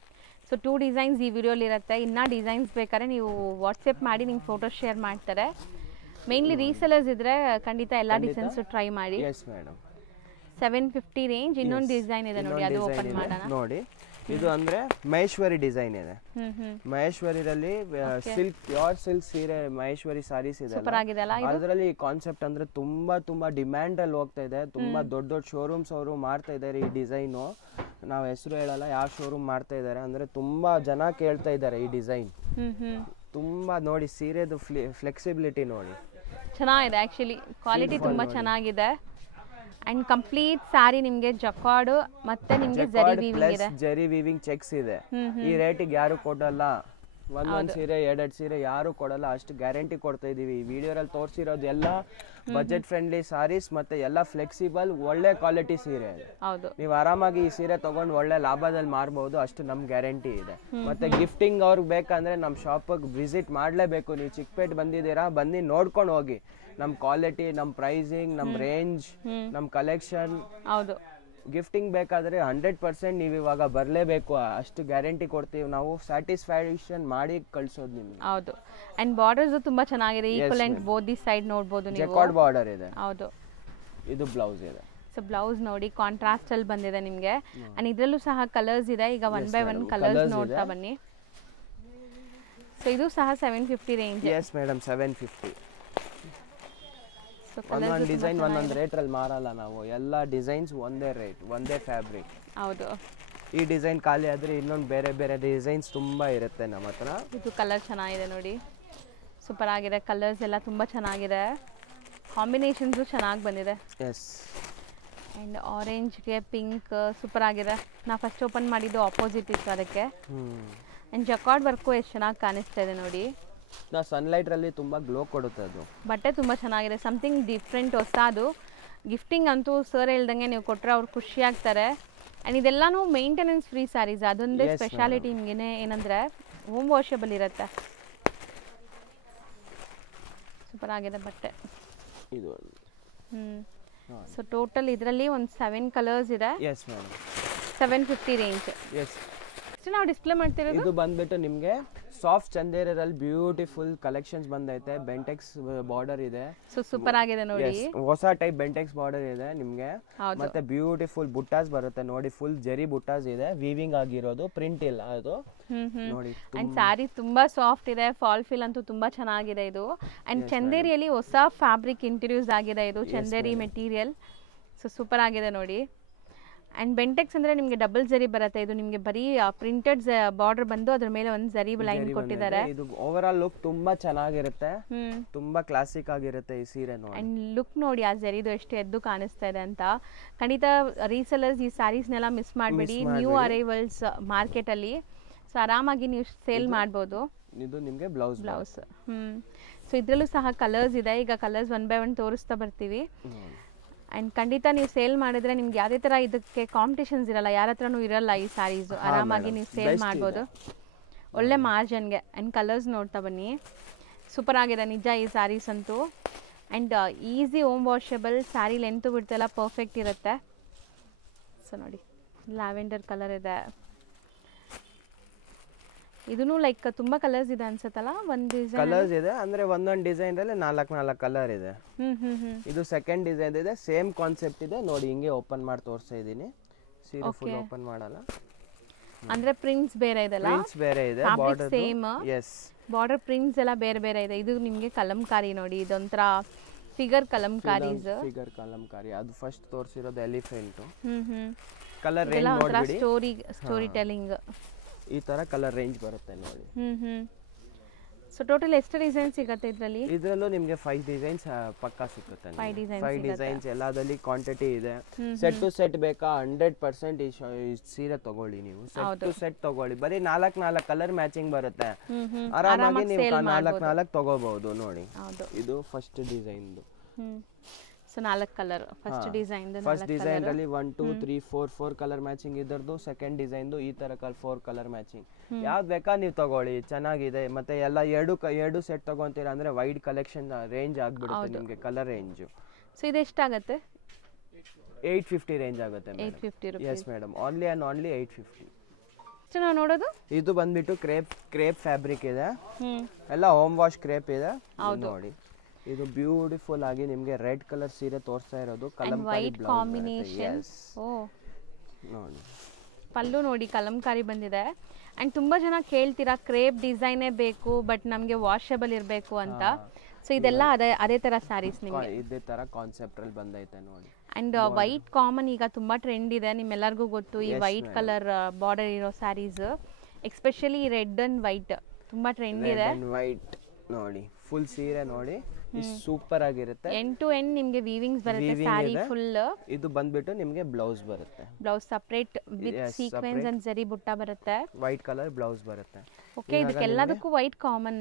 ಸೊ ಸೊ 2 ಡಿಸೈನ್ಸ್ ಈ ವಿಡಿಯೋಲಿ ಇರುತ್ತೆ. ಇನ್ನು ಡಿಸೈನ್ಸ್ ಬೇಕಾದ್ರೆ ನೀವು ವಾಟ್ಸಪ್ ಮಾಡಿ ನಿಮ್ಗೆ ಫೋಟೋ ಶೇರ್ ಮಾಡ್ತಾರೆ. ಮೇನ್ಲಿ ರೀಸೆಲರ್ಸ್ ಇದ್ರೆ ಖಂಡಿತ ಎಲ್ಲ ಡಿಸೈನ್ಸ್ ಟ್ರೈ ಮಾಡಿ. Yes madam 750 range. ಇನ್ನೊಂದು ಡಿಸೈನ್ ಇದೆ ನೋಡಿ, ಅದು ಓಪನ್ ಮಾಡೋಣ ನೋಡಿ. ಇದು ಅಂದ್ರೆ ಮಹೇಶ್ವರಿ ಡಿಸೈನ್ ಇದೆ. ಮಹೇಶ್ವರಿದಲ್ಲಿ ಸಿಲ್ಕ್ ಪ್ಯೂರ್ ಸಿಲ್ಕ್ ಸೀರೆ ಮಹೇಶ್ವರಿ ಸಾರೀಸ್ ಇದೆ. ಅದರಲ್ಲಿ ಕಾನ್ಸೆಪ್ಟ್ ಅಂದ್ರೆ ತುಂಬಾ ಡಿಮ್ಯಾಂಡ್ ಅಲ್ಲಿ ಹೋಗ್ತಾ ಇದೆ. ತುಂಬಾ ದೊಡ್ಡ ಶೋರೂಮ್ಸ್ ಅವರು ಮಾಡ್ತಾ ಇದ್ದಾರೆ ಈ ಡಿಸೈನು. ನಾವು ಹೆಸರು ಹೇಳಲ್ಲ ಯಾವ ಶೋರೂಮ್ ಮಾಡ್ತಾ ಇದ್ದಾರೆ ಅಂದ್ರೆ ತುಂಬಾ ಜನ ಕೇಳ್ತಾ ಇದ್ದಾರೆ ಈ ಡಿಸೈನ್. ತುಂಬಾ ನೋಡಿ ಸೀರೆದು ಫ್ಲೆಕ್ಸಿಬಿಲಿಟಿ ನೋಡಿ ಚೆನ್ನಾಗಿದೆ. ಆಕ್ಚುಲಿ ಕ್ವಾಲಿಟಿ ತುಂಬಾ ಚೆನ್ನಾಗಿದೆ. ಅಂಡ್ ಕಂಪ್ಲೀಟ್ ಸಾರಿ ನಿಮಗೆ ಜಕಾರ್ಡ್ ಮತ್ತೆ ನಿಮಗೆ ಜರಿ ವೀವಿಂಗ್ ಇದೆ. ಜರಿ ವೀವಿಂಗ್ ಚೆಕ್ಸ್ ಇದೆ. ಈ ರೇಟಿಗೆ ಯಾರು ಕೊಡಲ್ಲ. ಒಂದೊಂದು ಸೀರೆ ಎರಡೆರಡು ಸೀರೆ ಯಾರು ಕೊಡಲ್ಲ, ಅಷ್ಟು ಗ್ಯಾರಂಟಿ ಕೊಡ್ತಾ ಇದೀವಿ. ಈ ವಿಡಿಯೋದಲ್ಲಿ ತೋರಿಸಿರೋದು ಎಲ್ಲ ಬಜೆಟ್ ಫ್ರೆಂಡ್ಲಿ ಸಾರೀಸ್ ಮತ್ತೆ ಎಲ್ಲ ಫ್ಲೆಕ್ಸಿಬಲ್ ಒಳ್ಳೆ ಕ್ವಾಲಿಟಿ ಸೀರೆ. ನೀವು ಆರಾಮಾಗಿ ಈ ಸೀರೆ ತಗೊಂಡು ಒಳ್ಳೆ ಲಾಭದಲ್ಲಿ ಮಾರಬಹುದು, ಅಷ್ಟು ನಮ್ ಗ್ಯಾರಂಟಿ ಇದೆ. ಮತ್ತೆ ಗಿಫ್ಟಿಂಗ್ ಅವ್ರಿಗೆ ಬೇಕಂದ್ರೆ ನಮ್ಮ ಶಾಪಿಗೆ ವಿಸಿಟ್ ಮಾಡ್ಲೇಬೇಕು. ನೀವು ಚಿಕ್ಕಪೇಟೆ ಬಂದಿದ್ದೀರಾ, ಬಂದು ನೋಡ್ಕೊಂಡು ಹೋಗಿ. ನಮ್ ಕ್ವಾಲಿಟಿ, ನಮ್ ಪ್ರೈಸಿಂಗ್, ನಮ್ ರೇಂಜ್, ನಮ್ ಕಲೆಕ್ಷನ್. ಹೌದು, ಗಿಫ್ಟಿಂಗ್ ಬೇಕಾದ್ರೆ 100% ನೀವು ಇವಾಗ ಬರಲೇಬೇಕು, ಅಷ್ಟು ಗ್ಯಾರಂಟಿ ಕೊಡ್ತೀವಿ ನಾವು. ಸ್ಯಾಟಿಸ್ಫ್ಯಾಕ್ಷನ್ ಮಾಡಿ ಕಳ್ಸೋದು ನಿಮ್ಗೆ. ಹೌದು. ಅಂಡ್ ಬಾರ್ಡರ್ಸ್ ತುಂಬಾ ಚೆನ್ನಾಗಿದೆ. ಈಕ್ವಲೆಂಟ್ ಬೋತ್ ದಿ ಸೈಡ್ ನೋಡಬಹುದು ನೀವು. ಜಕಾರ್ಡ್ ಬಾರ್ಡರ್ ಇದೆ. ಹೌದು. ಇದು ಬ್ಲೌಸ್ ಇದೆ. ಸೊ ಬ್ಲೌಸ್ ನೋಡಿ ಕಾಂಟ್ರಾಸ್ಟ್ ಅಲ್ಲಿ ಬಂದಿದೆ ನಿಮಗೆ. ಅಂಡ್ ಇದರಲ್ಲೂ ಸಹ ಕಲರ್ಸ್ ಇದೆ. ಈಗ 1 by 1 ಕಲರ್ಸ್ ನೋಡ್ತಾ ಬನ್ನಿ. ಸೊ ಇದು ಸಹ 750 ರೇಂಜ್. Yes madam 750. ಒಂದೊಂದು ಡಿಸೈನ್ ಒಂದೊಂದು ರೇಟ್ ಅಲ್ಲಿ ಮಾರಲ್ಲ ನಾವು. ಎಲ್ಲ ಡಿಸೈನ್ಸ್ ಒಂದೇ ರೇಟ್, ಒಂದೇ ಫ್ಯಾಬ್ರಿಕ್. ಹೌದು. ಈ ಡಿಸೈನ್ ಖಾಲಿ ಆದ್ರೆ ಇನ್ನೊಂದು ಬೇರೆ ಬೇರೆ ಡಿಸೈನ್ಸ್ ತುಂಬಾ ಇರುತ್ತೆ ನಮ್ಮ ಹತ್ರ. ಇದು ಕಲರ್ ಚೆನ್ನಾಗಿದೆ ನೋಡಿ, ಸೂಪರ್ ಆಗಿದೆ. ಕಲರ್ಸ್ ಎಲ್ಲ ತುಂಬಾ ಚೆನ್ನಾಗಿದೆ. ಕಾಂಬಿನೇಷನ್ಸ್ ಚೆನ್ನಾಗಿ ಬಂದಿದೆ. ಎಸ್. ಅಂಡ್ ಆರೆಂಜ್ಗೆ ಪಿಂಕ್ ಸೂಪರ್ ಆಗಿದೆ. ನಾ ಫಸ್ಟ್ ಓಪನ್ ಮಾಡಿದ್ದು ಆಪೋಸಿಟ್ ಇತ್ತು ಅದಕ್ಕೆ. ಅಂಡ್ ಜಕಾರ್ಡ್ ವರ್ಕು ಎಷ್ಟು ಚೆನ್ನಾಗಿ ಕಾಣಿಸ್ತಾ ಇದೆ ನೋಡಿ. ಸನ್ಲೈಟ್ ರಲ್ಲಿ ತುಂಬಾ ಗ್ಲೋ ಕೊಡುತ್ತೆ ಅದು. ಬಟ್ಟೆ ತುಂಬಾ ಚೆನ್ನಾಗಿದೆ. ಸಮಥಿಂಗ್ ಡಿಫ್ರೆಂಟ್ ಹೊಸದು. ಗಿಫ್ಟಿಂಗ್ ಅಂತೂ ಸರ್ ಹೇಳ್ದಂಗೆ ನೀವು ಕೊಟ್ಟರೆ ಅವ್ರು ಖುಷಿ ಆಗ್ತಾರೆ. ಆ್ಯಂಡ್ ಇದೆಲ್ಲಾನು ಮೇಂಟೆನೆನ್ಸ್ ಫ್ರೀ ಸ್ಯಾರೀಸ್. ಅದೊಂದೇ ಸ್ಪೆಷಾಲಿಟಿ ನಿಮಗೇನೆ ಏನಂದರೆ ಹೋಮ್ ವಾಷಬಲ್ ಇರುತ್ತೆ. ಸೂಪರ್ ಆಗಿದೆ ಬಟ್ಟೆ ಇದು. ಸೊ ಟೋಟಲ್ ಇದರಲ್ಲಿ ಒಂದು 7 ಕಲರ್ಸ್ ಇದೆ. Yes madam 750 range. ಎಸ್. ನಾವು ಡಿಸ್ಪ್ಲೇ ಮಾಡ್ತಿರೋದು ಇದು ಬಂದ್ಬಿಟ್ಟು ನಿಮಗೆ ಸಾಫ್ಟ್ ಚಂದೇರಲ್ಲಿ ಬ್ಯೂಟಿಫುಲ್ ಕಲೆಕ್ಷನ್ಸ್ ಬಂದೈತೆ. ಬೆಂಟೆಕ್ಸ್ ಬಾರ್ಡರ್ ಇದೆ. ಸೊ ಸೂಪರ್ ಆಗಿದೆ ನೋಡಿ. ಹೊಸ ಟೈಪ್ ಬೆಂಟೆಕ್ಸ್ ಬಾರ್ಡರ್ ಇದೆ ನಿಮ್ಗೆ. ಮತ್ತೆ ಬ್ಯೂಟಿಫುಲ್ ಬುಟ್ಟಾಸ್ ಬರುತ್ತೆ ನೋಡಿ. ಫುಲ್ ಜರಿ ಬುಟ್ಟಾಸ್ ಇದೆ, ವೀವಿಂಗ್ ಆಗಿರೋದು, ಪ್ರಿಂಟ್ ಇಲ್ಲ ಅದು ನೋಡಿ. ಅಂಡ್ ಸ್ಯಾರಿ ತುಂಬಾ ಸಾಫ್ಟ್ ಇದೆ. ಫಾಲ್ ಫೀಲ್ ಅಂತೂ ತುಂಬಾ ಚೆನ್ನಾಗಿದೆ ಇದು. ಅಂಡ್ ಚಂದೇರಿಯಲ್ಲಿ ಹೊಸ ಫ್ಯಾಬ್ರಿಕ್ ಇಂಟ್ರೊಡ್ಯೂಸ್ ಆಗಿದೆ. ಇದು ಚಂದೇರಿ ಮೆಟೀರಿಯಲ್. ಸೊ ಸೂಪರ್ ಆಗಿದೆ ನೋಡಿ. ಅಂಡ್ ಬೆಂಟೆಕ್ಸ್ ಅಂದ್ರೆ ನಿಮಗೆ ಡಬಲ್ ಜರಿ ಬರುತ್ತೆ. ಇದು ನಿಮಗೆ ಬರೀ ಪ್ರಿಂಟೆಡ್ ಬಾರ್ಡರ್ ಬಂದು ಅದ್ರ ಮೇಲೆ ಒಂದು ಜರಿ ಲೈನ್ ಕೊಟ್ಟಿದ್ದಾರೆ. ಇದು ಓವರ್ ಆಲ್ ಲುಕ್ ತುಂಬಾ ಚೆನ್ನಾಗಿರುತ್ತೆ. ತುಂಬಾ ಕ್ಲಾಸಿಕ್ ಆಗಿರುತ್ತೆ ಈ ಸೀರೆ ನೋಡಿ. ಅಂಡ್ ಲುಕ್ ನೋಡಿ ಆ ಜರಿದು ಎಷ್ಟು ಎದ್ದು ಕಾಣಿಸ್ತಾ ಇದೆ ಅಂತ. ಖಂಡಿತ ರೀಸೆಲರ್ಸ್ ಈ ಸ್ಯಾರೀಸ್ನೆಲ್ಲ ಮಿಸ್ ಮಾಡಬೇಡಿ. ನ್ಯೂ ಅರೈವಲ್ಸ್ ಮಾರ್ಕೆಟ್ ಅಲ್ಲಿ. ಸೊ ಆರಾಮಾಗಿ ನೀವು ಸೇಲ್ ಮಾಡ್ಬೋದು. ಇದು ನಿಮಗೆ ಬ್ಲೌಸ್. ಸೊ ಇದ್ರಲ್ಲೂ ಸಹ ಕಲರ್ಸ್ ಇದೆ. ಈಗ ಕಲರ್ಸ್ 1 by 1 ತೋರಿಸ್ತಾ ಬರ್ತೀವಿ. ಆ್ಯಂಡ್ ಖಂಡಿತ ನೀವು ಸೇಲ್ ಮಾಡಿದ್ರೆ ನಿಮ್ಗೆ ಯಾವುದೇ ಥರ ಇದಕ್ಕೆ ಕಾಂಪಿಟೇಷನ್ಸ್ ಇರಲ್ಲ, ಯಾರ ಹತ್ರನೂ ಇರಲ್ಲ. ಈ ಸ್ಯಾರೀಸು ಆರಾಮಾಗಿ ನೀವು ಸೇಲ್ ಮಾಡ್ಬೋದು ಒಳ್ಳೆ ಮಾರ್ಜಿನ್ಗೆ. ಆ್ಯಂಡ್ ಕಲರ್ಸ್ ನೋಡ್ತಾ ಬನ್ನಿ. ಸೂಪರ್ ಆಗಿದೆ ನಿಜ ಈ ಸ್ಯಾರೀಸ್ ಅಂತೂ. And easy home washable. Sari length ಬಿಡ್ತೆಲ್ಲ ಪರ್ಫೆಕ್ಟ್ ಇರುತ್ತೆ. ಸೊ ನೋಡಿ ಲ್ಯಾವೆಂಡರ್ ಕಲರ್ ಇದೆ. ಇದೂ ಲೈಕ್ ತುಂಬಾ ಕಲರ್ಸ್ ಇದೆ ಅನ್ಸುತ್ತಲ್ಲ. ಒಂದು ಡಿಸೈನ್ ಕಲರ್ಸ್ ಇದೆ ಅಂದ್ರೆ ಒಂದೊಂದು ಡಿಸೈನ್ ಅಲ್ಲಿ 4 ಕಲರ್ ಇದೆ. ಇದು ಸೆಕೆಂಡ್ ಡಿಸೈನ್ ಇದೆ. ಸೇಮ್ ಕಾನ್ಸೆಪ್ಟ್ ಇದೆ ನೋಡಿ. ಹಿಂಗೆ ಓಪನ್ ಮಾಡಿ ತೋರಿಸ್ತಾ ಇದೀನಿ. ಸೀರೆ ಫುಲ್ ಓಪನ್ ಮಾಡಲ್ಲ ಅಂದ್ರೆ ಪ್ರಿಂಟ್ಸ್ ಬೇರೆ ಇದೆ ಅಲ್ಲ. ಪ್ರಿಂಟ್ಸ್ ಬೇರೆ ಇದೆ. Border same. Yes. Border prints ಎಲ್ಲ ಬೇರೆ ಬೇರೆ ಇದೆ. ಇದು ನಿಮಗೆ ಕಲಂಕಾರಿ ನೋಡಿ. ಇದೊಂಥರ ಫಿಗರ್ ಕಲಂಕಾರೀಸ್. ಫಿಗರ್ ಕಲಂಕಾರಿ. ಅದು ಫಸ್ಟ್ ತೋರಿಸಿರೋದು ಎಲಿಫೆಂಟ್. ಕಲರ್ ರೇಂಜ್ ನೋಡ್ಬಿಡಿ. ಸ್ಟೋರಿ ಟೆಲ್ಲಿಂಗ್ ಈ ತರ ಕಲರ್ ರೇಂಜ್ ಬರುತ್ತೆ ನೋಡಿ. ಸೊ ಟೋಟಲ್ ಎಷ್ಟು ಡಿಸೈನ್ ಸಿಗುತ್ತೆ ಇದರಲ್ಲಿ? ಇದರಲ್ಲೂ ನಿಮಗೆ 5 ಡಿಸೈನ್ಸ್ ಪಕ್ಕಾ ಸಿಗುತ್ತೆ. 5 ಡಿಸೈನ್ಸ್ ಎಲ್ಲದಲ್ಲಿ ಕ್ವಾಂಟಿಟಿ ಇದೆ. ಸೆಟ್ ಟು ಸೆಟ್ ಬೇಕಾ 100% ಈ ಸೀರೆ ತಗೊಳ್ಳಿ. ನೀವು ಸೆಟ್ ಟು ಸೆಟ್ ತಗೊಳ್ಳಿ. ಬರೀ 4 ಕಲರ್ ಮ್ಯಾಚಿಂಗ್ ಬರುತ್ತೆ. ಆರಾಮಾಗಿ ನೀವು 4 ತಗೋಬಹುದು ನೋಡಿ. ಇದು first design. So 4 colour first design. First design ಅಲ್ಲಿ 1 2 3 4 ಕಲರ್ ಮ್ಯಾಚಿಂಗ್ ಇದರದು. ಸೆಕೆಂಡ್ ಡಿಸೈನ್ ಈ ತರ 4 ಕಲರ್ ಮ್ಯಾಚಿಂಗ್. ಯಾವ್ದು ಬೇಕಾ ನೀವು ತಗೊಳ್ಳಿ, ಚೆನ್ನಾಗಿದೆ. ಮತ್ತೆ ಎಲ್ಲ ಎರಡು ಸೆಟ್ ತಗೊಂತೀರಾ ಅಂದ್ರೆ ವೈಡ್ ಕಲೆಕ್ಷನ್ ರೇಂಜ್ ಆಗ್ಬಿಡುತ್ತೆ ನಿಮಗೆ. Colour range. ಸೊ ಇದು ಎಷ್ಟಾಗುತ್ತೆ? 850 ರೇಂಜ್ ಆಗುತ್ತೆ. 850 yes madam. Only and only 850. Next ನಾವು ನೋಡೋದು ಇದು ಬಂದ್ಬಿಟ್ಟು ಕ್ರೇಪ್ ಫ್ಯಾಬ್ರಿಕ್ ಇದೆ, ಹ್ಞೂ ಎಲ್ಲ ಹೋಮ್ ವಾಶ್ ಕ್ರೇಪ್ ಇದೆ ನೋಡಿ. ಇದು ಬ್ಯೂಟಿಫುಲ್ ಆಗಿ ನಿಮಗೆ ರೆಡ್ ಕಲರ್ ಸೀರೆ ತೋರಿಸ್ತಾ ಇರೋದು, ಕಲಂಕಾರಿ ವೈಟ್ ಕಾಂಬಿನೇಷನ್. ಓ ನೋಡಿ ಪಲ್ಲು ನೋಡಿ ಕಲಂಕಾರಿ ಬಂದಿದೆ. ಆ್ಯಂಡ್ ತುಂಬ ಜನ ಕೇಳ್ತೀರಾ ಕ್ರೇಪ್ ಡಿಸೈನೇ ಬೇಕು ಬಟ್ ನಮಗೆ ವಾಷಬಲ್ ಇರಬೇಕು ಅಂತ. ಸೊ ಇದೆಲ್ಲ ಅದೇ ಥರ ಸ್ಯಾರೀಸ್ ನಿಮಗೆ ಇದೇ ಥರ ಕಾನ್ಸೆಪ್ಟಲ್ಲಿ ಬಂದೈತೆ ನೋಡಿ. ಆ್ಯಂಡ್ ವೈಟ್ ಕಾಮನ್ ಈಗ ತುಂಬ ಟ್ರೆಂಡ್ ಇದೆ, ನಿಮ್ಮೆಲ್ಲರಿಗೂ ಗೊತ್ತು ಈ ವೈಟ್ ಕಲರ್ ಬಾರ್ಡರ್ ಇರೋ sarees, especially red and white ತುಂಬ ಟ್ರೆಂಡ್ ಇದೆ. ವೈಟ್ ನೋಡಿ ಫುಲ್ ಸೀರೆ ನೋಡಿ ಸೂಪರ್ ಆಗಿರುತ್ತೆ. ಎಂಡ್ ಟು ಎಂಡ್ ನಿಮಗೆ ವೀವಿಂಗ್ಸ್ ಬರುತ್ತೆ ಸ್ಯಾರಿ ಫುಲ್. ಇದು ಬಂದ್ಬಿಟ್ಟು ನಿಮಗೆ ಬ್ಲೌಸ್ ಬರುತ್ತೆ, blouse separate with sequence and zari butta ಬರುತ್ತೆ, ವೈಟ್ ಕಲರ್ ಬ್ಲೌಸ್ ಬರುತ್ತೆ. ಓಕೆ ಇದಕ್ಕೆಲ್ಲದಕ್ಕೂ ವೈಟ್ ಕಾಮನ್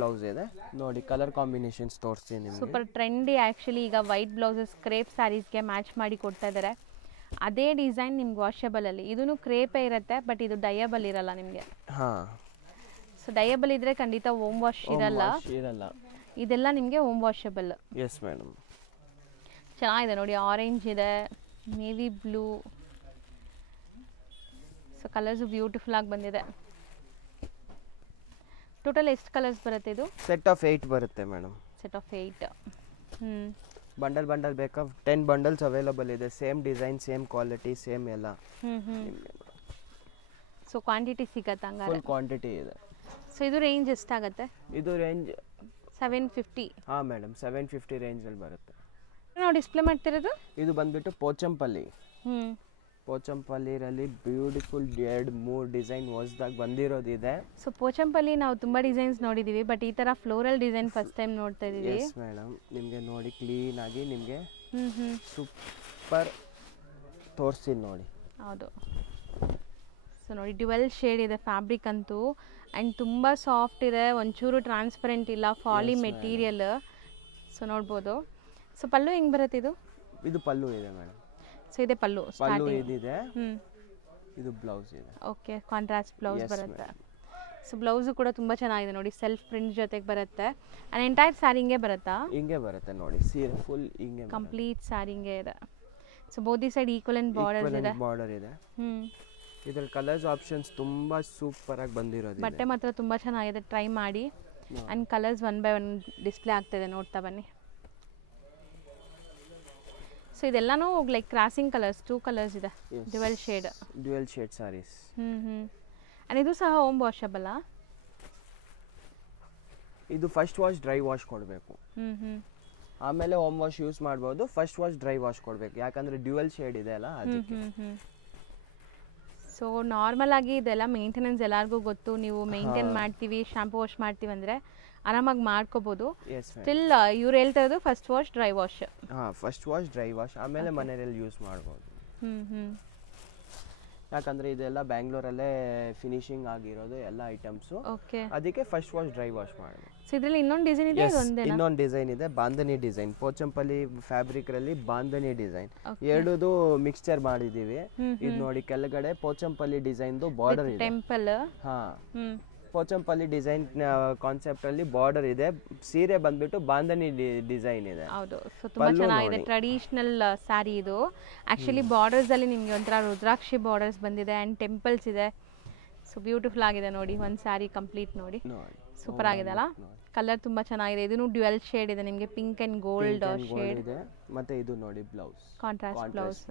ಬ್ಲೌಸ್ ಇದೆ ನೋಡಿ. ಕಲರ್ ಕಾಂಬಿನೇಷನ್ಸ್ ತೋರಿಸ್ತೀನಿ ನಿಮಗೆ. ಸೂಪರ್ ಟ್ರೆಂಡಿ ಆ್ಯಕ್ಚುಲಿ ಈಗ ವೈಟ್ ಬ್ಲೌಸಸ್ ಕ್ರೇಪ್ ಸ್ಯಾರೀಸ್ಗೆ ಮ್ಯಾಚ್ ಮಾಡಿ ಕೊಡ್ತಾ ಇದ್ದಾರೆ. ಅದೇ ಡಿಸೈನ್ ನಿಮ್ಗೆ ವಾಷಬಲ್ ಅಲ್ಲಿ, ಇದೂ ಕ್ರೇಪೇ ಇರುತ್ತೆ ಬಟ್ ಇದು ಡಯಬಲ್ ಇರಲ್ಲ ನಿಮಗೆ. ಹಾಂ ಸೊ ಡಯಬಲ್ ಇದ್ರೆ ಖಂಡಿತ ಹೋಮ್ ವಾಶ್ ಇರಲ್ಲ, ಇದೆಲ್ಲ ನಿಮಗೆ ಹೋಮ್ ವಾಷಬಲ್. Yes madam. ಚೆನ್ನಾಗಿದೆ ನೋಡಿ, ಆರೆಂಜ್ ಇದೆ, navy blue, so colours beautiful ಆಗಿ ಬಂದಿದೆ. ಟೋಟಲ್ ಎಷ್ಟು ಕಲರ್ಸ್ ಬರುತ್ತೆ ಇದು? ಸೆಟ್ ಆಫ್ 8 ಬರುತ್ತೆ ಮೇಡಮ್. Set of 8. ಬಂಡಲ್ ಬೇಕಾ 10 ಬಂಡಲ್ಸ್ ಅವೈಲಬಲ್ ಇದೆ, same design same quality same ಎಲ್ಲ. ಸೊ ಕ್ವಾಂಟಿಟಿ ಸಿಗತ್ತೆ ಹಂಗಾರೆ? ಫುಲ್ ಕ್ವಾಂಟಿಟಿ ಇದೆ. ಸೊ ಇದು ರೇಂಜ್ ಎಷ್ಟಾಗುತ್ತೆ? ಇದು ರೇಂಜ್ 750. ಹಾಂ ಮೇಡಮ್ 750 ರೇಂಜಲ್ಲಿ ಬರುತ್ತೆ. ನಾವು ಡಿಸ್ಪ್ಲೇ ಮಾಡ್ತಿರೋದು ಇದು ಬಂದ್ಬಿಟ್ಟು ಪೋಚಂಪಲ್ಲಿ. ಪೋಚಂಪಲ್ಲಿರಲ್ಲಿ ಬ್ಯೂಟಿಫುಲ್ 2-3 ಡಿಸೈನ್ ಹೊಸದಾಗಿ ಬಂದಿರೋದಿದೆ. ಸೊ ಪೋಚಂಪಲ್ಲಿ ನಾವು ತುಂಬ ಡಿಸೈನ್ಸ್ ನೋಡಿದ್ದೀವಿ ಬಟ್ ಈ ಥರ ಫ್ಲೋರಲ್ ಡಿಸೈನ್ ಫಸ್ಟ್ ಟೈಮ್ ನೋಡ್ತಾ ಇದ್ದೀವಿ. ಎಸ್ ಮೇಡಮ್, ನಿಮಗೆ ನೋಡಿ ಕ್ಲೀನ್ ಆಗಿ ನಿಮಗೆ ಸೂಪರ್ ತೋರಿಸ್ತೀನಿ ನೋಡಿ. ಹೌದು. ಸೊ ನೋಡಿ ಡ್ಯುವೆಲ್ ಶೇಡ್ ಇದೆ ಫ್ಯಾಬ್ರಿಕ್ ಅಂತೂ, ಆ್ಯಂಡ್ ತುಂಬ ಸಾಫ್ಟ್ ಇದೆ, ಒಂಚೂರು ಟ್ರಾನ್ಸ್ಪರೆಂಟ್ ಇಲ್ಲ, ಫಾಲಿ ಮೆಟೀರಿಯಲ್. ಸೊ ನೋಡ್ಬೋದು. ಸೊ ಪಲ್ಲು ಹೆಂಗೆ ಬರುತ್ತೆ ಇದು? ಇದು ಪಲ್ಲು ಇದೆ ಮೇಡಮ್. ಸೊ ಇದೆ ಪಲ್ಲು ಇದಿದೆ, ಇದು ಬ್ಲೌಸ್ ಇದೆ. ಓಕೆ ಕಾಂಟ್ರಾಸ್ಟ್ ಬ್ಲೌಸ್ ಬರುತ್ತೆ. ಸೊ ಬ್ಲೌಸು ಕೂಡ ತುಂಬ ಚೆನ್ನಾಗಿದೆ ನೋಡಿ, ಸೆಲ್ಫ್ ಪ್ರಿಂಟ್ ಜೊತೆಗೆ ಬರುತ್ತೆ. ಆ್ಯಂಡ್ ಎಂಟೈರ್ ಸ್ಯಾರಿ ಹಿಂಗೆ ಬರುತ್ತಾ? ಹಿಂಗೆ ಬರುತ್ತೆ ನೋಡಿ, ಸೀರೆ ಫುಲ್ ಹಿಂಗೆ ಕಂಪ್ಲೀಟ್ ಸ್ಯಾರಿ ಹಿಂಗೆ ಇದೆ. So both the side equivalent border ಇದೆ. ಇದ್ರಲ್ಲಿ ಕಲರ್ಸ್ ಆಪ್ಷನ್ಸ್ ತುಂಬ ಸೂಪರ್ ಆಗಿ ಬಂದಿರೋದು. ಬಟ್ಟೆ ಮಾತ್ರ ತುಂಬ ಚೆನ್ನಾಗಿದೆ, ಟ್ರೈ ಮಾಡಿ. ಆ್ಯಂಡ್ ಕಲರ್ಸ್ 1 by 1 ಡಿಸ್ಪ್ಲೇ ಆಗ್ತಿದೆ, ನೋಡ್ತಾ ಬನ್ನಿ. ಸೊ ಇದೆಲ್ಲನೂ ಲೈಕ್ ಕ್ರಾಸಿಂಗ್ ಕಲರ್ಸ್, 2 ಕಲರ್ಸ್ ಇದೆ, ಡ್ಯುವೆಲ್ ಶೇಡ್ ಸಾರೀಸ್. ಆ್ಯಂಡ್ ಇದು ಸಹ ಹೋಮ್ ವಾಷಬಲ್ಲ? ಇದು ಫಸ್ಟ್ ವಾಶ್ ಡ್ರೈ ವಾಶ್ ಕೊಡಬೇಕು, ಆಮೇಲೆ ಹೋಮ್ ವಾಶ್ ಯೂಸ್ ಮಾಡ್ಬೋದು. ಫಸ್ಟ್ ವಾಶ್ ಡ್ರೈ ವಾಶ್ ಕೊಡಬೇಕು, ಯಾಕಂದರೆ ಡ್ಯುವೆಲ್ ಶೇಡ್ ಇದೆ ಅಲ್ಲ ಅದಕ್ಕೆ. ಸೊ ನಾರ್ಮಲ್ ಆಗಿ ಇದೆಲ್ಲ ಮೇಂಟೆನೆನ್ಸ್ ಎಲ್ಲರಿಗೂ ಗೊತ್ತು, ನೀವು ಮೇಂಟೈನ್ ಮಾಡ್ತೀವಿ, ಶಾಂಪು ವಾಶ್ ಮಾಡ್ತೀವಿ ಅಂದರೆ ಆರಾಮಾಗಿ ಮಾಡ್ಕೋಬೋದು. ಸ್ಟಿಲ್ ಇವ್ರು ಹೇಳ್ತಾ ಇರೋದು first wash dry wash. First wash dry wash ಆಮೇಲೆ ಮನೆಯಲ್ಲಿ ಯೂಸ್ ಮಾಡ್ಬೋದು. ಯಾಕಂದ್ರೆ ಇದೆಲ್ಲ ಬ್ಯಾಂಗ್ಳೂರಲ್ಲೇ ಫಿನಿಶಿಂಗ್ ಆಗಿರೋದು ಎಲ್ಲ ಐಟಮ್ಸು, ಅದಕ್ಕೆ ಫಸ್ಟ್ ವಾಶ್ ಡ್ರೈ ವಾಶ್ ಮಾಡಬೇಕು. ಸೊ ಇದರಲ್ಲಿ ಇನ್ನೊಂದು ಡಿಸೈನ್ ಇದೆ, ಇನ್ನೊಂದು ಡಿಸೈನ್ ಇದೆ, ಬಾಂಧನಿ ಡಿಸೈನ್. ಪೋಚಂಪಲ್ಲಿ ಫ್ಯಾಬ್ರಿಕ್ ರಲ್ಲಿ ಬಾಂಧನಿ ಡಿಸೈನ್ ಎರಡೂ ಮಿಕ್ಸ್ಚರ್ ಮಾಡಿದೀವಿ. ಇದು ನೋಡಿ ಕೆಳಗಡೆ ಪೋಚಂಪಲ್ಲಿ ಡಿಸೈನ್ ಬಾರ್ಡರ್ ಇದೆ, ಟೆಂಪಲ್. ಪೋಚಂಪಲ್ಲಿ ಡಿಸೈನ್ ಕಾನ್ಸೆಪ್ಟ್ ಅಲ್ಲಿ ಬಾರ್ಡರ್ ಇದೆ. ಸೀರೆ ಬಂದ್ಬಿಟ್ಟು ಬಾಂಧನಿ ಡಿಸೈನ್ ಇದೆ. ಹೌದು, ಸೊ ತುಂಬಾ ಚೆನ್ನಾಗಿದೆ, ಟ್ರೆಡಿಷನಲ್ ಸ್ಯಾರಿ ಇದು. ಆಕ್ಚುಲಿ ಬಾರ್ಡರ್ಸ್ ಅಲ್ಲಿ ನಿಮಗೆ ಒಂಥರ ರುದ್ರಾಕ್ಷಿ ಬಾರ್ಡರ್ಸ್ ಬಂದಿದೆ ಅಂಡ್ ಟೆಂಪಲ್ಸ್ ಇದೆ. ಸೊ ಬ್ಯೂಟಿಫುಲ್ ಆಗಿದೆ ನೋಡಿ, ಒಂದು ಸ್ಯಾರಿ ಕಂಪ್ಲೀಟ್ ನೋಡಿ, ಸೂಪರ್ ಆಗಿದೆ ಅಲ್ಲ. ಕಲರ್ ತುಂಬಾ ಚೆನ್ನಾಗಿದೆ, ಇದನ್ನು ಡ್ಯುವೆಲ್ ಶೇಡ್ ಇದೆ ನಿಮಗೆ, ಪಿಂಕ್ ಅಂಡ್ ಗೋಲ್ಡ್ ಶೇಡ್ ಇದೆ. ಮತ್ತೆ ಇದು ನೋಡಿ ಬ್ಲೌಸ್, ಕಾಂಟ್ರಾಸ್ಟ್ ಬ್ಲೌಸ್.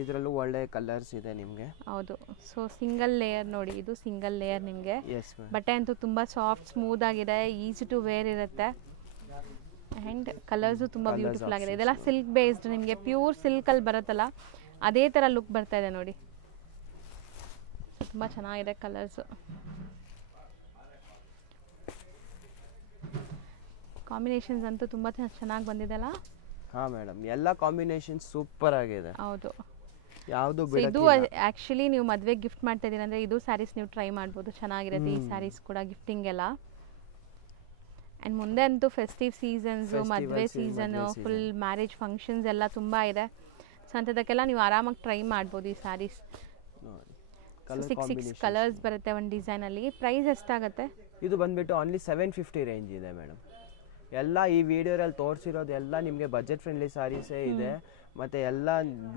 ಇದರಲ್ಲೂ ಒಳ್ಳೆ ಕಲರ್ಸ್ ಇದೆ ನಿಮಗೆ. ಹೌದು, ಸೊ ಸಿಂಗಲ್ ಲೇಯರ್ ನೋಡಿ, ಇದು ಸಿಂಗಲ್ ಲೇಯರ್ ನಿಮಗೆ. ಬಟ್ಟೆ ಅಂತೂ ತುಂಬಾ ಸಾಫ್ಟ್ ಸ್ಮೂತ್ ಆಗಿದೆ, ಈಸಿ ಟು ವೇರ್ ಇರುತ್ತೆ. ಆ್ಯಂಡ್ ಕಲರ್ಸು ತುಂಬ ಬ್ಯೂಟಿಫುಲ್ ಆಗಿದೆ. ಇದೆಲ್ಲ ಸಿಲ್ಕ್ ಬೇಸ್ಡ್, ನಿಮಗೆ ಪ್ಯೂರ್ ಸಿಲ್ಕಲ್ಲಿ ಬರುತ್ತಲ್ಲ ಅದೇ ಥರ ಲುಕ್ ಬರ್ತಾ ಇದೆ ನೋಡಿ, ತುಂಬ ಚೆನ್ನಾಗಿದೆ ಕಲರ್ಸು. ಕಾಂಬಿನೇಷನ್ಸ್ ಅಂತೂ ತುಂಬ ಚೆನ್ನಾಗಿ ಬಂದಿದೆ ಅಲ್ಲ. ಹಾಂ ಮೇಡಮ್, ಎಲ್ಲ ಕಾಂಬಿನೇಷನ್ ಸೂಪರ್ ಆಗಿದೆ. ಹೌದು, ಯಾವುದು ಇದು ಆ್ಯಕ್ಚುಲಿ ನೀವು ಮದುವೆಗೆ ಗಿಫ್ಟ್ ಮಾಡ್ತಾ ಇದ್ದೀರಿ ಅಂದರೆ ಇದು ಸ್ಯಾರೀಸ್ ನೀವು ಟ್ರೈ ಮಾಡ್ಬೋದು, ಚೆನ್ನಾಗಿರುತ್ತೆ ಈ ಸ್ಯಾರೀಸ್ ಕೂಡ ಗಿಫ್ಟಿಂಗ್ ಎಲ್ಲ. ಆ್ಯಂಡ್ ಮುಂದೆ ಅಂತೂ ಫೆಸ್ಟಿವ್ ಸೀಸನ್ಸು, ಮದುವೆ ಸೀಸನು, ಫುಲ್ ಮ್ಯಾರೇಜ್ ಫಂಕ್ಷನ್ಸ್ ಎಲ್ಲ ತುಂಬ ಇದೆ. ಸೊ ಅಂಥದಕ್ಕೆಲ್ಲ ನೀವು ಆರಾಮಾಗಿ ಟ್ರೈ ಮಾಡ್ಬೋದು ಈ ಸ್ಯಾರೀಸ್. 6 ಕಲರ್ಸ್ ಬರುತ್ತೆ ಒಂದು ಡಿಸೈನಲ್ಲಿ. ಪ್ರೈಸ್ ಎಷ್ಟಾಗುತ್ತೆ? ಇದು ಬಂದ್ಬಿಟ್ಟು ಓನ್ಲಿ 750 ರೇಂಜ್ ಇದೆ ಮೇಡಮ್. ಎಲ್ಲ ಈ ವಿಡಿಯೋದಲ್ಲಿ ತೋರಿಸಿರೋದು ಎಲ್ಲ ನಿಮಗೆ ಬಜೆಟ್ ಫ್ರೆಂಡ್ಲಿ ಸ್ಯಾರೀಸೇ ಇದೆ. ಮತ್ತು ಎಲ್ಲ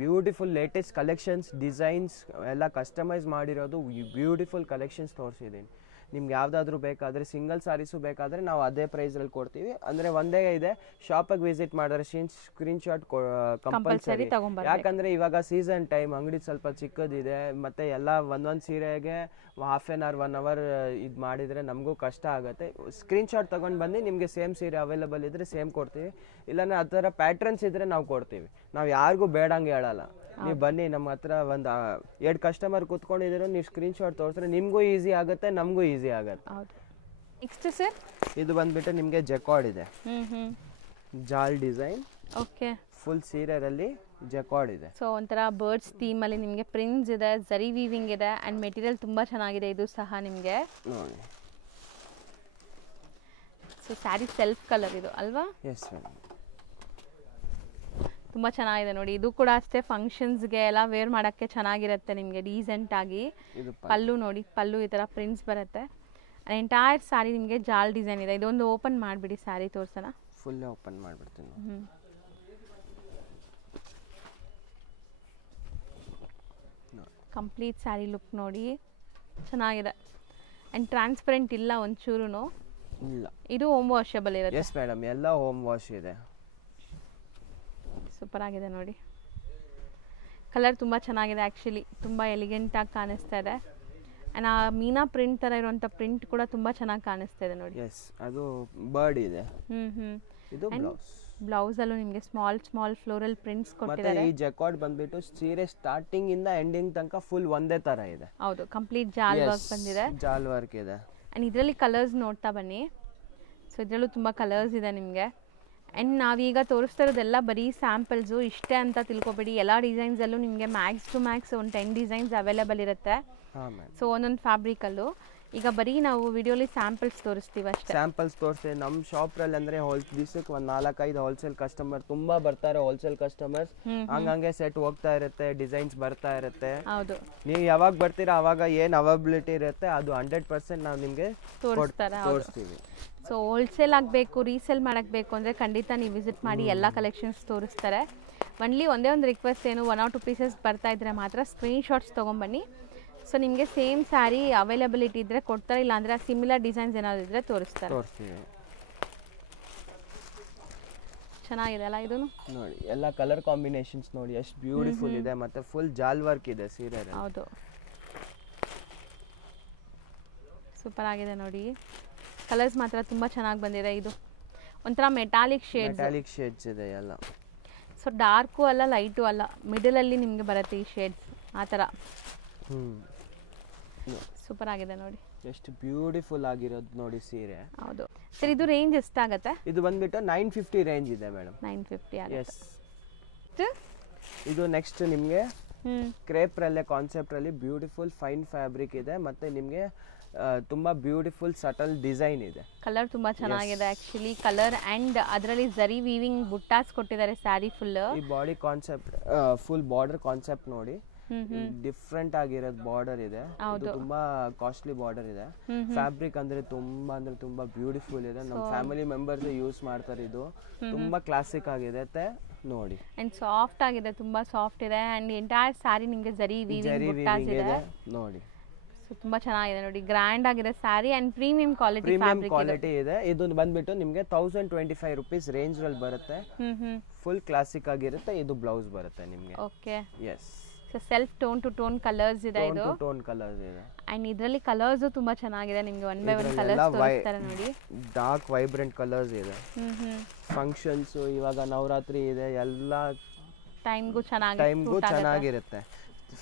ಬ್ಯೂಟಿಫುಲ್ ಲೇಟೆಸ್ಟ್ ಕಲೆಕ್ಷನ್ಸ್ ಡಿಸೈನ್ಸ್ ಎಲ್ಲ ಕಸ್ಟಮೈಸ್ ಮಾಡಿರೋದು ಬ್ಯೂಟಿಫುಲ್ ಕಲೆಕ್ಷನ್ಸ್ ತೋರಿಸಿದ್ದೀನಿ. ನಿಮ್ಗೆ ಯಾವುದಾದ್ರೂ ಬೇಕಾದರೆ ಸಿಂಗಲ್ ಸಾರೀಸು ಬೇಕಾದರೆ ನಾವು ಅದೇ ಪ್ರೈಸಲ್ಲಿ ಕೊಡ್ತೀವಿ. ಅಂದರೆ ಒಂದೇ ಇದೆ, ಶಾಪಿಗೆ ವಿಸಿಟ್ ಮಾಡಿದ್ರೆ ಸ್ಕ್ರೀನ್ಶಾಟ್ ಕಂಪಲ್ಸರಿ. ಯಾಕಂದರೆ ಇವಾಗ ಸೀಸನ್ ಟೈಮ್, ಅಂಗಡಿ ಸ್ವಲ್ಪ ಚಿಕ್ಕದಿದೆ, ಮತ್ತು ಎಲ್ಲ ಒಂದೊಂದು ಸೀರೆಗೆ ಹಾಫ್ ಆನ್ ಅವರ್ 1 ಅವರ್ ಇದು ಮಾಡಿದರೆ ನಮಗೂ ಕಷ್ಟ ಆಗುತ್ತೆ. ಸ್ಕ್ರೀನ್ಶಾಟ್ ತೊಗೊಂಡು ಬಂದು ನಿಮಗೆ ಸೇಮ್ ಸೀರೆ ಅವೈಲೇಬಲ್ ಇದ್ದರೆ ಸೇಮ್ ಕೊಡ್ತೀವಿ, ಇಲ್ಲಾಂದರೆ ಆ ಥರ ಪ್ಯಾಟ್ರನ್ಸ್ ಇದ್ದರೆ ನಾವು ಕೊಡ್ತೀವಿ. ನಾವು ಯಾರಿಗೂ ಬೇಡಂಗೆ ಹೇಳಲ್ಲ. ನೀವು ಬನ್ನಿ, ನಮ್ಮ ಹತ್ರ ಒಂದು 2 ಕಸ್ಟಮರ್ ಕೂತ್ಕೊಂಡಿದ್ದೀರೋ, ನೀವು ಸ್ಕ್ರೀನ್ಶಾಟ್ ತೋರಿಸಿದ್ರೆ ನಿಮಗೂ ಈಸಿ ಆಗುತ್ತೆ, ನಮಗೂ ಈಸಿ ಆಗುತ್ತೆ. ನೆಕ್ಸ್ಟ್ ಸರ್ ಇದು ಬಂದ್ಬಿಟ್ಟು ನಿಮಗೆ ಜೆಕಾರ್ಡ್ ಇದೆ, ಜಾಲ್ ಡಿಸೈನ್. ಓಕೆ, ಫುಲ್ ಸೀರೆಯಲ್ಲಿ ಜೆಕಾರ್ಡ್ ಇದೆ. ಸೊ ಒಂಥರ ಬರ್ಡ್ಸ್ ಥೀಮ್ ಅಲ್ಲಿ ನಿಮಗೆ ಪ್ರಿಂಟ್ಸ್ ಇದೆ, ಜರಿ ವೀವಿಂಗ್ ಇದೆ, ಅಂಡ್ ಮೆಟೀರಿಯಲ್ ತುಂಬಾ ಚೆನ್ನಾಗಿದೆ ಇದು ಸಹ ನಿಮಗೆ. ನೋಡಿ, ಸೊ ಸ್ಯಾರಿ ಸೆಲ್ಫ್ ಕಲರ್ ಇದು ಅಲ್ವಾ? ಎಸ್ ಮೇಡಮ್, ತುಂಬ ಚೆನ್ನಾಗಿದೆ ನೋಡಿ. ಇದು ಕೂಡ ಅಷ್ಟೇ ಫಂಕ್ಷನ್ಸ್ಗೆ ಎಲ್ಲ ವೇರ್ ಮಾಡೋಕ್ಕೆ ಚೆನ್ನಾಗಿರುತ್ತೆ ನಿಮಗೆ ಡೀಸೆಂಟ್ ಆಗಿ. ಪಲ್ಲು ನೋಡಿ, ಪಲ್ಲು ಈ ಥರ ಪ್ರಿಂಟ್ಸ್ ಬರುತ್ತೆ. ಎಂಟೈರ್ ಸ್ಯಾರಿ ನಿಮಗೆ ಜಾಲ್ ಡಿಸೈನ್ ಇದೆ. ಇದೊಂದು ಓಪನ್ ಮಾಡಿಬಿಡಿ ಸ್ಯಾರಿ ತೋರ್ಸೋಣ. ಫುಲ್ ಓಪನ್ ಮಾಡಿಬಿಡ್ತೀನಿ. ಕಂಪ್ಲೀಟ್ ಸ್ಯಾರಿ ಲುಕ್ ನೋಡಿ, ಚೆನ್ನಾಗಿದೆ. ಆ್ಯಂಡ್ ಟ್ರಾನ್ಸ್ಪರೆಂಟ್ ಇಲ್ಲ ಒಂಚೂರು ಇಲ್ಲ. ಇದು ಹೋಮ್ ವಾಷಬಲ್ ಇರುತ್ತೆ. ಎಸ್ ಮೇಡಮ್, ಎಲ್ಲ ಹೋಮ್ ವಾಶ್ ಇದೆ. ಸೂಪರ್ ಆಗಿದೆ ನೋಡಿ. ಕಲರ್ ತುಂಬ ಚೆನ್ನಾಗಿದೆ ಆ್ಯಕ್ಚುಲಿ, ತುಂಬ ಎಲಿಗೆಂಟಾಗಿ ಕಾಣಿಸ್ತಾ ಇದೆ. ಆ್ಯಂಡ್ ಆ ಮೀನಾ ಪ್ರಿಂಟ್ ಥರ ಇರುವಂಥ ಪ್ರಿಂಟ್ ಕೂಡ ತುಂಬ ಚೆನ್ನಾಗಿ ಕಾಣಿಸ್ತಾ ಇದೆ ನೋಡಿ. ಎಸ್, ಅದು ಬರ್ಡ್ ಇದೆ. ಇದು ಬ್ಲೌಸಲ್ಲೂ ನಿಮಗೆ ಸ್ಮಾಲ್ ಸ್ಮಾಲ್ ಫ್ಲೋರಲ್ ಪ್ರಿಂಟ್ಸ್ ಕೊಟ್ಟಿದ್ದಾರೆ. ಈ ಜೆಕಾರ್ಡ್ ಬಂದ್ಬಿಟ್ಟು ಸೀರೆ ಸ್ಟಾರ್ಟಿಂಗ್ ಇಂದ ಎಂಡಿಂಗ್ ತನಕ ಫುಲ್ ಒಂದೇ ತರ ಇದೆ. ಹೌದು, ಕಂಪ್ಲೀಟ್ ಜಾಲ್ ವರ್ಕ್ ಬಂದಿದೆ. ಜಾಲ್ ವರ್ಕ್ ಇದೆ. ಆ್ಯಂಡ್ ಇದರಲ್ಲಿ ಕಲರ್ಸ್ ನೋಡ್ತಾ ಬನ್ನಿ. ಸೊ ಇದರಲ್ಲೂ ತುಂಬ ಕಲರ್ಸ್ ಇದೆ ನಿಮಗೆ. ಆ್ಯಂಡ್ ನಾವೀಗ ತೋರಿಸ್ತಾ ಇರೋದೆಲ್ಲ ಬರೀ ಸ್ಯಾಂಪಲ್ಸು, ಇಷ್ಟೇ ಅಂತ ತಿಳ್ಕೊಬೇಡಿ. ಎಲ್ಲ ಡಿಸೈನ್ಸಲ್ಲೂ ನಿಮಗೆ ಮ್ಯಾಕ್ಸ್ ಟು ಮ್ಯಾಕ್ಸ್ ಒಂದು 10 ಡಿಸೈನ್ಸ್ ಅವೈಲೇಬಲ್ ಇರುತ್ತೆ. ಸೊ ಒಂದೊಂದು ಫ್ಯಾಬ್ರಿಕಲ್ಲೂ ಈಗ ಬರೀ ನಾವು ವಿಡಿಯೋಲಿ ಸ್ಯಾಂಪಲ್ಸ್ ತೋರಿಸ್ತೀವಿ ಅಷ್ಟೇ. ಸ್ಯಾಂಪಲ್ಸ್ ತೋರಿಸ್ತೀವಿ. ನಮ್ಮ ಶಾಪ್ರಲ್ಲಿ ಅಂದರೆ ದಿವಸಕ್ಕೆ ಒಂದು 4-5 ಹೋಲ್ಸೇಲ್ ಕಸ್ಟಮರ್ ತುಂಬ ಬರ್ತಾರೆ. ಹೋಲ್ಸೇಲ್ ಕಸ್ಟಮರ್ಸ್ ಹಂಗಂಗೆ ಸೆಟ್ ಹೋಗ್ತಾ ಇರುತ್ತೆ, ಡಿಸೈನ್ಸ್ ಬರ್ತಾ ಇರುತ್ತೆ. ಹೌದು, ನೀವು ಯಾವಾಗ ಬರ್ತೀರಾ ಅವಾಗ ಏನು ಅವೈಲಬಿಲಿಟಿ ಇರುತ್ತೆ ಅದು 100% ನಾವು ನಿಮಗೆ ತೋರಿಸ್ತೀವಿ. ಸೊ ಹೋಲ್ಸೇಲ್ ಆಗಬೇಕು, ರೀಸೇಲ್ ಮಾಡಕ್ಕೆ ಬೇಕು ಅಂದರೆ ಖಂಡಿತ ನೀವು ವಿಸಿಟ್ ಮಾಡಿ, ಎಲ್ಲ ಕಲೆಕ್ಷನ್ಸ್ ತೋರಿಸ್ತಾರೆ. ಒಂದೇ ಒಂದು ರಿಕ್ವೆಸ್ಟ್ ಏನು, 1 or 2 ಪೀಸಸ್ ಬರ್ತಾ ಇದ್ರೆ ಮಾತ್ರ ಸ್ಕ್ರೀನ್ಶಾಟ್ಸ್ ತೊಗೊಂಬನ್ನಿ. ಸೊ ನಿಮಗೆ ಸೇಮ್ ಸ್ಯಾರಿ ಅವೈಲಬಿಲಿಟಿ ಇದ್ದರೆ ಕೊಡ್ತಾರೆ, ಇಲ್ಲಾಂದರೆ ಸಿಮಿಲರ್ ಡಿಸೈನ್ಸ್ ಏನಾದರೂ ಇದ್ದರೆ ತೋರಿಸ್ತಾರೆ. ಚೆನ್ನಾಗಿದೆ ಅಲ್ಲ ಇದು ನೋಡಿ. ಎಲ್ಲ ಕಲರ್ ಕಾಂಬಿನೇಷನ್ಸ್ ನೋಡಿ ಎಷ್ಟು ಬ್ಯೂಟಿಫುಲ್ ಇದೆ, ಮತ್ತೆ ಫುಲ್ ಜಾಲ್ ವರ್ಕ್ ಇದೆ ಸೀರೆ. ಹೌದು, ಸೂಪರ್ ಆಗಿದೆ ನೋಡಿ. ಕಲರ್ಸ್ ಮಾತ್ರ ತುಂಬ ಚೆನ್ನಾಗಿ ಬಂದಿದೆ. ಇದು ಒಂಥರ ಮೆಟಾಲಿಕ್ ಶೇಡ್ಸ್ ಇದೆ ಎಲ್ಲ. ಸೊ ಡಾರ್ಕು ಅಲ್ಲ, ಲೈಟು ಅಲ್ಲ, ಮಿಡಲಲ್ಲಿ ನಿಮಗೆ ಬರುತ್ತೆ ಈ ಶೇಡ್ಸ್ ಆ ಥರ. ಸೂಪರ್ ಆಗಿದೆ ನೋಡಿ, ಎಷ್ಟು ಬ್ಯೂಟಿಫುಲ್ ಆಗಿರೋದು ನೋಡಿ ಸೀರೆ. ಹೌದು ಸರ್, ಇದು ರೇಂಜ್ ಎಷ್ಟಾಗುತ್ತೆ? ಇದು ಬಂದ್ಬಿಟ್ಟು 950 ರೇಂಜ್ ಇದೆ ಮೇಡಮ್. 950 ಎಸ್. ಇದು ನೆಕ್ಸ್ಟ್ ನಿಮಗೆ ಕ್ರೇಪ್ರಲ್ಲೇ ಕಾನ್ಸೆಪ್ಟ್ರಲ್ಲಿ ಬ್ಯೂಟಿಫುಲ್ ಫೈನ್ ಫ್ಯಾಬ್ರಿಕ್ ಇದೆ, ಮತ್ತೆ ನಿಮಗೆ ತುಂಬಾ ಬ್ಯೂಟಿಫುಲ್ ಸಟಲ್ ಡಿಸೈನ್ ಇದೆ. ಕಲರ್ ತುಂಬಾ ಚೆನ್ನಾಗಿದೆ ಆಕ್ಚುಲಿ. ಕಲರ್ ಅಂಡ್ ಅದರಲ್ಲಿ ಜರಿ ವೀವಿಂಗ್ ಬುಟ್ಟಾಸ್ ಕೊಟ್ಟಿದ್ದಾರೆ ಸ್ಯಾರಿ ಫುಲ್. ಈ body concept full border concept ನೋಡಿ, ಡಿಫ್ರೆಂಟ್ ಆಗಿರೋದು ಬಾರ್ಡರ್ ಇದೆ. ಇದು ತುಂಬಾ ಕಾಸ್ಟ್ಲಿ ಬಾರ್ಡರ್ ಇದೆ. ಫ್ಯಾಬ್ರಿಕ್ ಅಂದ್ರೆ ತುಂಬಾ ಬ್ಯೂಟಿಫುಲ್ ಇದೆ. ನಮ್ಮ ಫ್ಯಾಮಿಲಿ ಮೆಂಬರ್ಸ್ ಯೂಸ್ ಮಾಡ್ತಾರೆ. ಇದು ತುಂಬಾ ಕ್ಲಾಸಿಕ್ ಆಗಿದೆ ನೋಡಿ. ಅಂಡ್ ಸಾಫ್ಟ್ ಆಗಿದೆ, ತುಂಬಾ ಸಾಫ್ಟ್ ಇದೆ. ಅಂಡ್ ಎಂಟೈರ್ ಸ್ಯಾರಿ ನಿಮಗೆ ಜರಿ ವೀವಿಂಗ್ ಇದೆ ನೋಡಿ. ಸೊ ತುಂಬಾ ಚೆನ್ನಾಗಿದೆ ನೋಡಿ, ಗ್ರ್ಯಾಂಡ್ ಆಗಿದೆ ಸ್ಯಾರಿ ಅಂಡ್ ಪ್ರೀಮಿಯಂ ಕ್ವಾಲಿಟಿ ಇದೆ. ಇದು ಬಂದ್ಬಿಟ್ಟು ನಿಮಗೆ 1025 ರೂಪೀಸ್ ರೇಂಜ್ ಅಲ್ಲಿ ಬರುತ್ತೆ. ಫುಲ್ ಕ್ಲಾಸಿಕ್ ಆಗಿರುತ್ತೆ. ಇದು ಬ್ಲೌಸ್ ಬರುತ್ತೆ ನಿಮಗೆ. Okay, yes. So self tone to tone colours ಇದೆ. ಇದು ಟೋನ್ ಕಲರ್ಸ್ ಇದೆ. ಅಂಡ್ ಇದರಲ್ಲಿ ಕಲರ್ಸ್ ತುಂಬಾ ಚೆನ್ನಾಗಿದೆ. ನಿಮಗೆ 1 by 1 ಕಲರ್ಸ್ ತೋರಿಸ್ತಾರೆ ನೋಡಿ. ಡಾರ್ಕ್ ವೈಬ್ರೆಂಟ್ ಕಲರ್ಸ್ ಇದೆ. ಫಂಕ್ಷನ್ಸ್ ಇವಾಗ ನವರಾತ್ರಿ ಇದೆ, ಎಲ್ಲ ಟೈಮ್ಗೂ ಚೆನ್ನಾಗಿರುತ್ತೆ.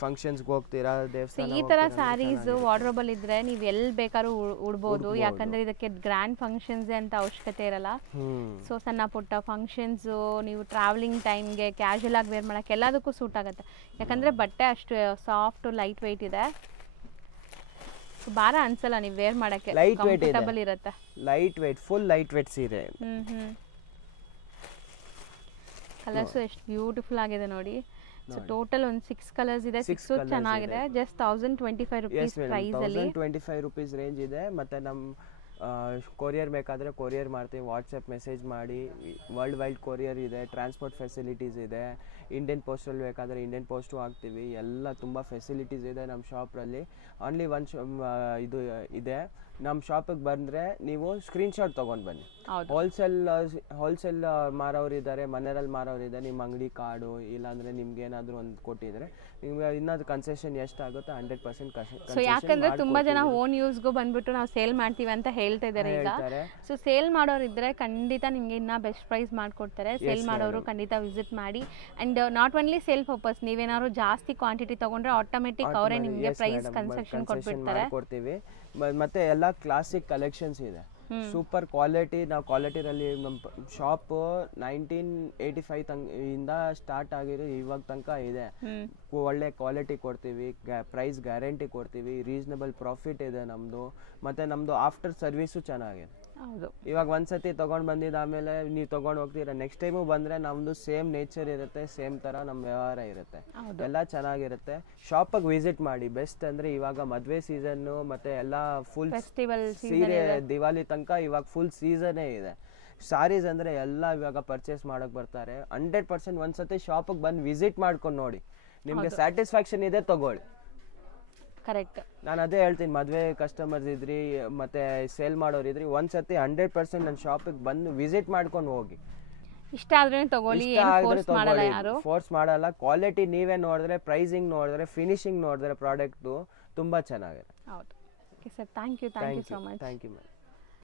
ಫಂಕ್ಷನ್ಸ್ಗೆ ಹೋಗ್ತೀರಾ, ದೇವಸ್ಥಾನ, ಈ ತರ ಸ್ಯಾರೀಸ್ ವಾರ್ಡ್ರೋಬಲ್ ಇದ್ರೆ ನೀವು ಎಲ್ಲಿ ಬೇಕಾದ್ರೂ ಉಡ್ಬೋದು. ಯಾಕಂದ್ರೆ ಇದಕ್ಕೆ ಗ್ರ್ಯಾಂಡ್ ಫಂಕ್ಷನ್ಸ್ ಅಂತ ಅವಶ್ಯಕತೆ ಇರಲ್ಲ. ಸೊ ಸಣ್ಣ ಪುಟ್ಟ ಫಂಕ್ಷನ್ಸ್, ನೀವು ಟ್ರಾವೆಲಿಂಗ್ ಟೈಮ್ಗೆ ಕ್ಯಾಶುಯಲ್ ಆಗಿ ವೇರ್ ಮಾಡಕ್ಕೆ ಎಲ್ಲದಕ್ಕೂ ಸೂಟ್ ಆಗುತ್ತೆ. ಯಾಕಂದ್ರೆ ಬಟ್ಟೆ ಅಷ್ಟು ಸಾಫ್ಟ್ ಲೈಟ್ ವೆಯ್ಟ್ ಇದೆ. ಭಾರ ಅನ್ಸಲ್ಲ ನೀವು ವೇರ್ ಮಾಡಕ್ಕೆ, ಕಂಫರ್ಟಬಲ್ ಇರುತ್ತೆ. Light weight, full light weight ಸೀರೆ. ಕಲರ್ಸ್ ಎಷ್ಟು ಬ್ಯೂಟಿಫುಲ್ ಆಗಿದೆ ನೋಡಿ. ಸೊ ಟೋಟಲ್ ಒಂದು 6 ಕಲರ್ಸ್ ಇದೆ. 6 ಚೆನ್ನಾಗಿದೆ. ಜಸ್ಟ್ 1025 ರೂಪೀಸ್ ಪ್ರೈಸ್ ಅಲ್ಲಿ 1025 ರೂಪೀಸ್ ರೇಂಜ್ ಇದೆ. ಮತ್ತೆ ನಮ್ಮ ಕೊರಿಯರ್ ಬೇಕಾದರೆ ಕೊರಿಯರ್ ಮಾಡ್ತೀವಿ, ವಾಟ್ಸಪ್ ಮೆಸೇಜ್ ಮಾಡಿ. ವರ್ಲ್ಡ್ ವೈಡ್ ಕೊರಿಯರ್ ಇದೆ, ಟ್ರಾನ್ಸ್ಪೋರ್ಟ್ ಫೆಸಿಲಿಟೀಸ್ ಇದೆ. ಇಂಡಿಯನ್ ಪೋಸ್ಟಲ್ಲಿ ಬೇಕಾದರೆ ಇಂಡಿಯನ್ ಪೋಸ್ಟು ಹಾಕ್ತೀವಿ. ಎಲ್ಲ ತುಂಬ ಫೆಸಿಲಿಟೀಸ್ ಇದೆ ನಮ್ಮ ಶಾಪಲ್ಲಿ. ಓನ್ಲಿ ಇದು ಇದೆ, ನಮ್ಮ ಶಾಪಿಗೆ ಬಂದರೆ ನೀವು ಸ್ಕ್ರೀನ್ಶಾಟ್ ತೊಗೊಂಡು ಬನ್ನಿ. ಹೋಲ್ಸೇಲ್ ಮಾರೋರಿದ್ದಾರೆ, ಮನೆಯಲ್ಲಿ ಮಾರೋರಿದ್ದಾರೆ. ನಿಮ್ಮ ಅಂಗಡಿ ಕಾರ್ಡು ಇಲ್ಲಾಂದರೆ ನಿಮ್ಗೆ ಏನಾದರೂ ಒಂದು ಕೊಟ್ಟಿದ್ರೆ ನಿಮ್ಗೆ ಇನ್ನೊಂದು ಕನ್ಸೆಷನ್ ಎಷ್ಟಾಗುತ್ತೋ 100% ಸೊ ಯಾಕಂದ್ರೆ ತುಂಬಾ ಜನ ಓನ್ ಯೂಸ್ಗೂ ಬಂದ್ಬಿಟ್ಟು ನಾವು ಸೇಲ್ ಮಾಡ್ತೀವಿ ಅಂತ ಹೇಳ್ತಾ ಇದ್ದಾರೆ ಈಗ. ಸೊ ಸೇಲ್ ಮಾಡೋರು ಇದ್ರೆ ಖಂಡಿತ ನಿಮ್ಗೆ ಇನ್ನ ಬೆಸ್ಟ್ ಪ್ರೈಸ್ ಮಾಡ್ಕೊಡ್ತಾರೆ. ಸೇಲ್ ಮಾಡೋರು ಖಂಡಿತ ವಿಸಿಟ್ ಮಾಡಿ. And not only sale purpose, ನೀವೇನಾದ್ರು ಜಾಸ್ತಿ ಕ್ವಾಂಟಿಟಿ ತಗೊಂಡ್ರೆ ಆಟೋಮೆಟಿಕ್ ಅವರೇ ನಿಮ್ಗೆ ಪ್ರೈಸ್ ಕನ್ಸೆಷನ್ ಕೊಟ್ಬಿಡ್ತಾರೆ. ಮತ್ತೆ ಎಲ್ಲ ಕ್ಲಾಸಿಕ್ ಕಲೆಕ್ಷನ್ಸ್ ಇದೆ, ಸೂಪರ್ ಕ್ವಾಲಿಟಿ. ನಾವು ಕ್ವಾಲಿಟಿನಲ್ಲಿ ನಮ್ಮ ಶಾಪ್ 1985 ಇಂದ ಸ್ಟಾರ್ಟ್ ಆಗಿರೋ ಇವಾಗ ತನಕ ಇದೆ. ಒಳ್ಳೆ ಕ್ವಾಲಿಟಿ ಕೊಡ್ತೀವಿ, ಪ್ರೈಸ್ ಗ್ಯಾರಂಟಿ ಕೊಡ್ತೀವಿ, ರೀಸನಬಲ್ ಪ್ರಾಫಿಟ್ ಇದೆ ನಮ್ಮದು. ಮತ್ತು ನಮ್ಮದು ಆಫ್ಟರ್ ಸರ್ವಿಸು ಚೆನ್ನಾಗಿದೆ. ಇವಾಗ ಒಂದ್ಸತಿ ತೊಗೊಂಡು ಬಂದಿದ್ದು ಆಮೇಲೆ ನೀವು ತೊಗೊಂಡು ಹೋಗ್ತೀರಾ, ನೆಕ್ಸ್ಟ್ ಟೈಮು ಬಂದರೆ ನಮ್ಮದು ಸೇಮ್ ನೇಚರ್ ಇರುತ್ತೆ, ಸೇಮ್ ಥರ ನಮ್ಮ ವ್ಯವಹಾರ ಇರುತ್ತೆ, ಎಲ್ಲ ಚೆನ್ನಾಗಿರುತ್ತೆ. ಶಾಪಿಗೆ ವಿಸಿಟ್ ಮಾಡಿ. ಬೆಸ್ಟ್ ಅಂದರೆ ಇವಾಗ ಮದುವೆ ಸೀಸನ್ನು ಮತ್ತು ಎಲ್ಲ ಫುಲ್ ಸೀರೆ ದಿವಾಲಿ ತನಕ ಇವಾಗ ಫುಲ್ ಸೀಸನ್ನೇ ಇದೆ. ಸಾರೀಸ್ ಅಂದರೆ ಎಲ್ಲ ಇವಾಗ ಪರ್ಚೇಸ್ ಮಾಡೋಕ್ಕೆ ಬರ್ತಾರೆ. 100% ಒಂದ್ಸತಿ ಶಾಪಿಗೆ ಬಂದು ವಿಸಿಟ್ ಮಾಡ್ಕೊಂಡು ನೋಡಿ, ನಿಮಗೆ ಸ್ಯಾಟಿಸ್ಫ್ಯಾಕ್ಷನ್ ಇದೆ ತಗೊಳ್ಳಿ. ಕರೆಕ್ಟ್. ನಾನು ಅದೇ ಹೇಳ್ತೀನಿ, ಮದುವೆ ಕಸ್ಟಮರ್ಸ್ ಇದ್ರಿ ಮತ್ತೆ ಸೇಲ್ ಮಾಡೋರು ಇದ್ರಿ, ಒಂದ್ಸತಿ 100% ನನ್ನ ಶಾಪಿಗೆ ಬಂದು ವಿಸಿಟ್ ಮಾಡ್ಕೊಂಡು ಹೋಗಿ. ಇಷ್ಟ ಆದ್ರೆ ತಗೊಳ್ಳಿ, ಫೋರ್ಸ್ ಮಾಡಲ್ಲ. ಕ್ವಾಲಿಟಿ ನೀವೇ ನೋಡಿದ್ರೆ, ಪ್ರೈಸಿಂಗ್ ನೋಡಿದ್ರೆ, ಫಿನಿಶಿಂಗ್ ನೋಡಿದ್ರೆ ಪ್ರಾಡಕ್ಟು ತುಂಬಾ ಚೆನ್ನಾಗಿದೆ. ಹೌದು. Okay sir, thank you so much. Thank you ma'am.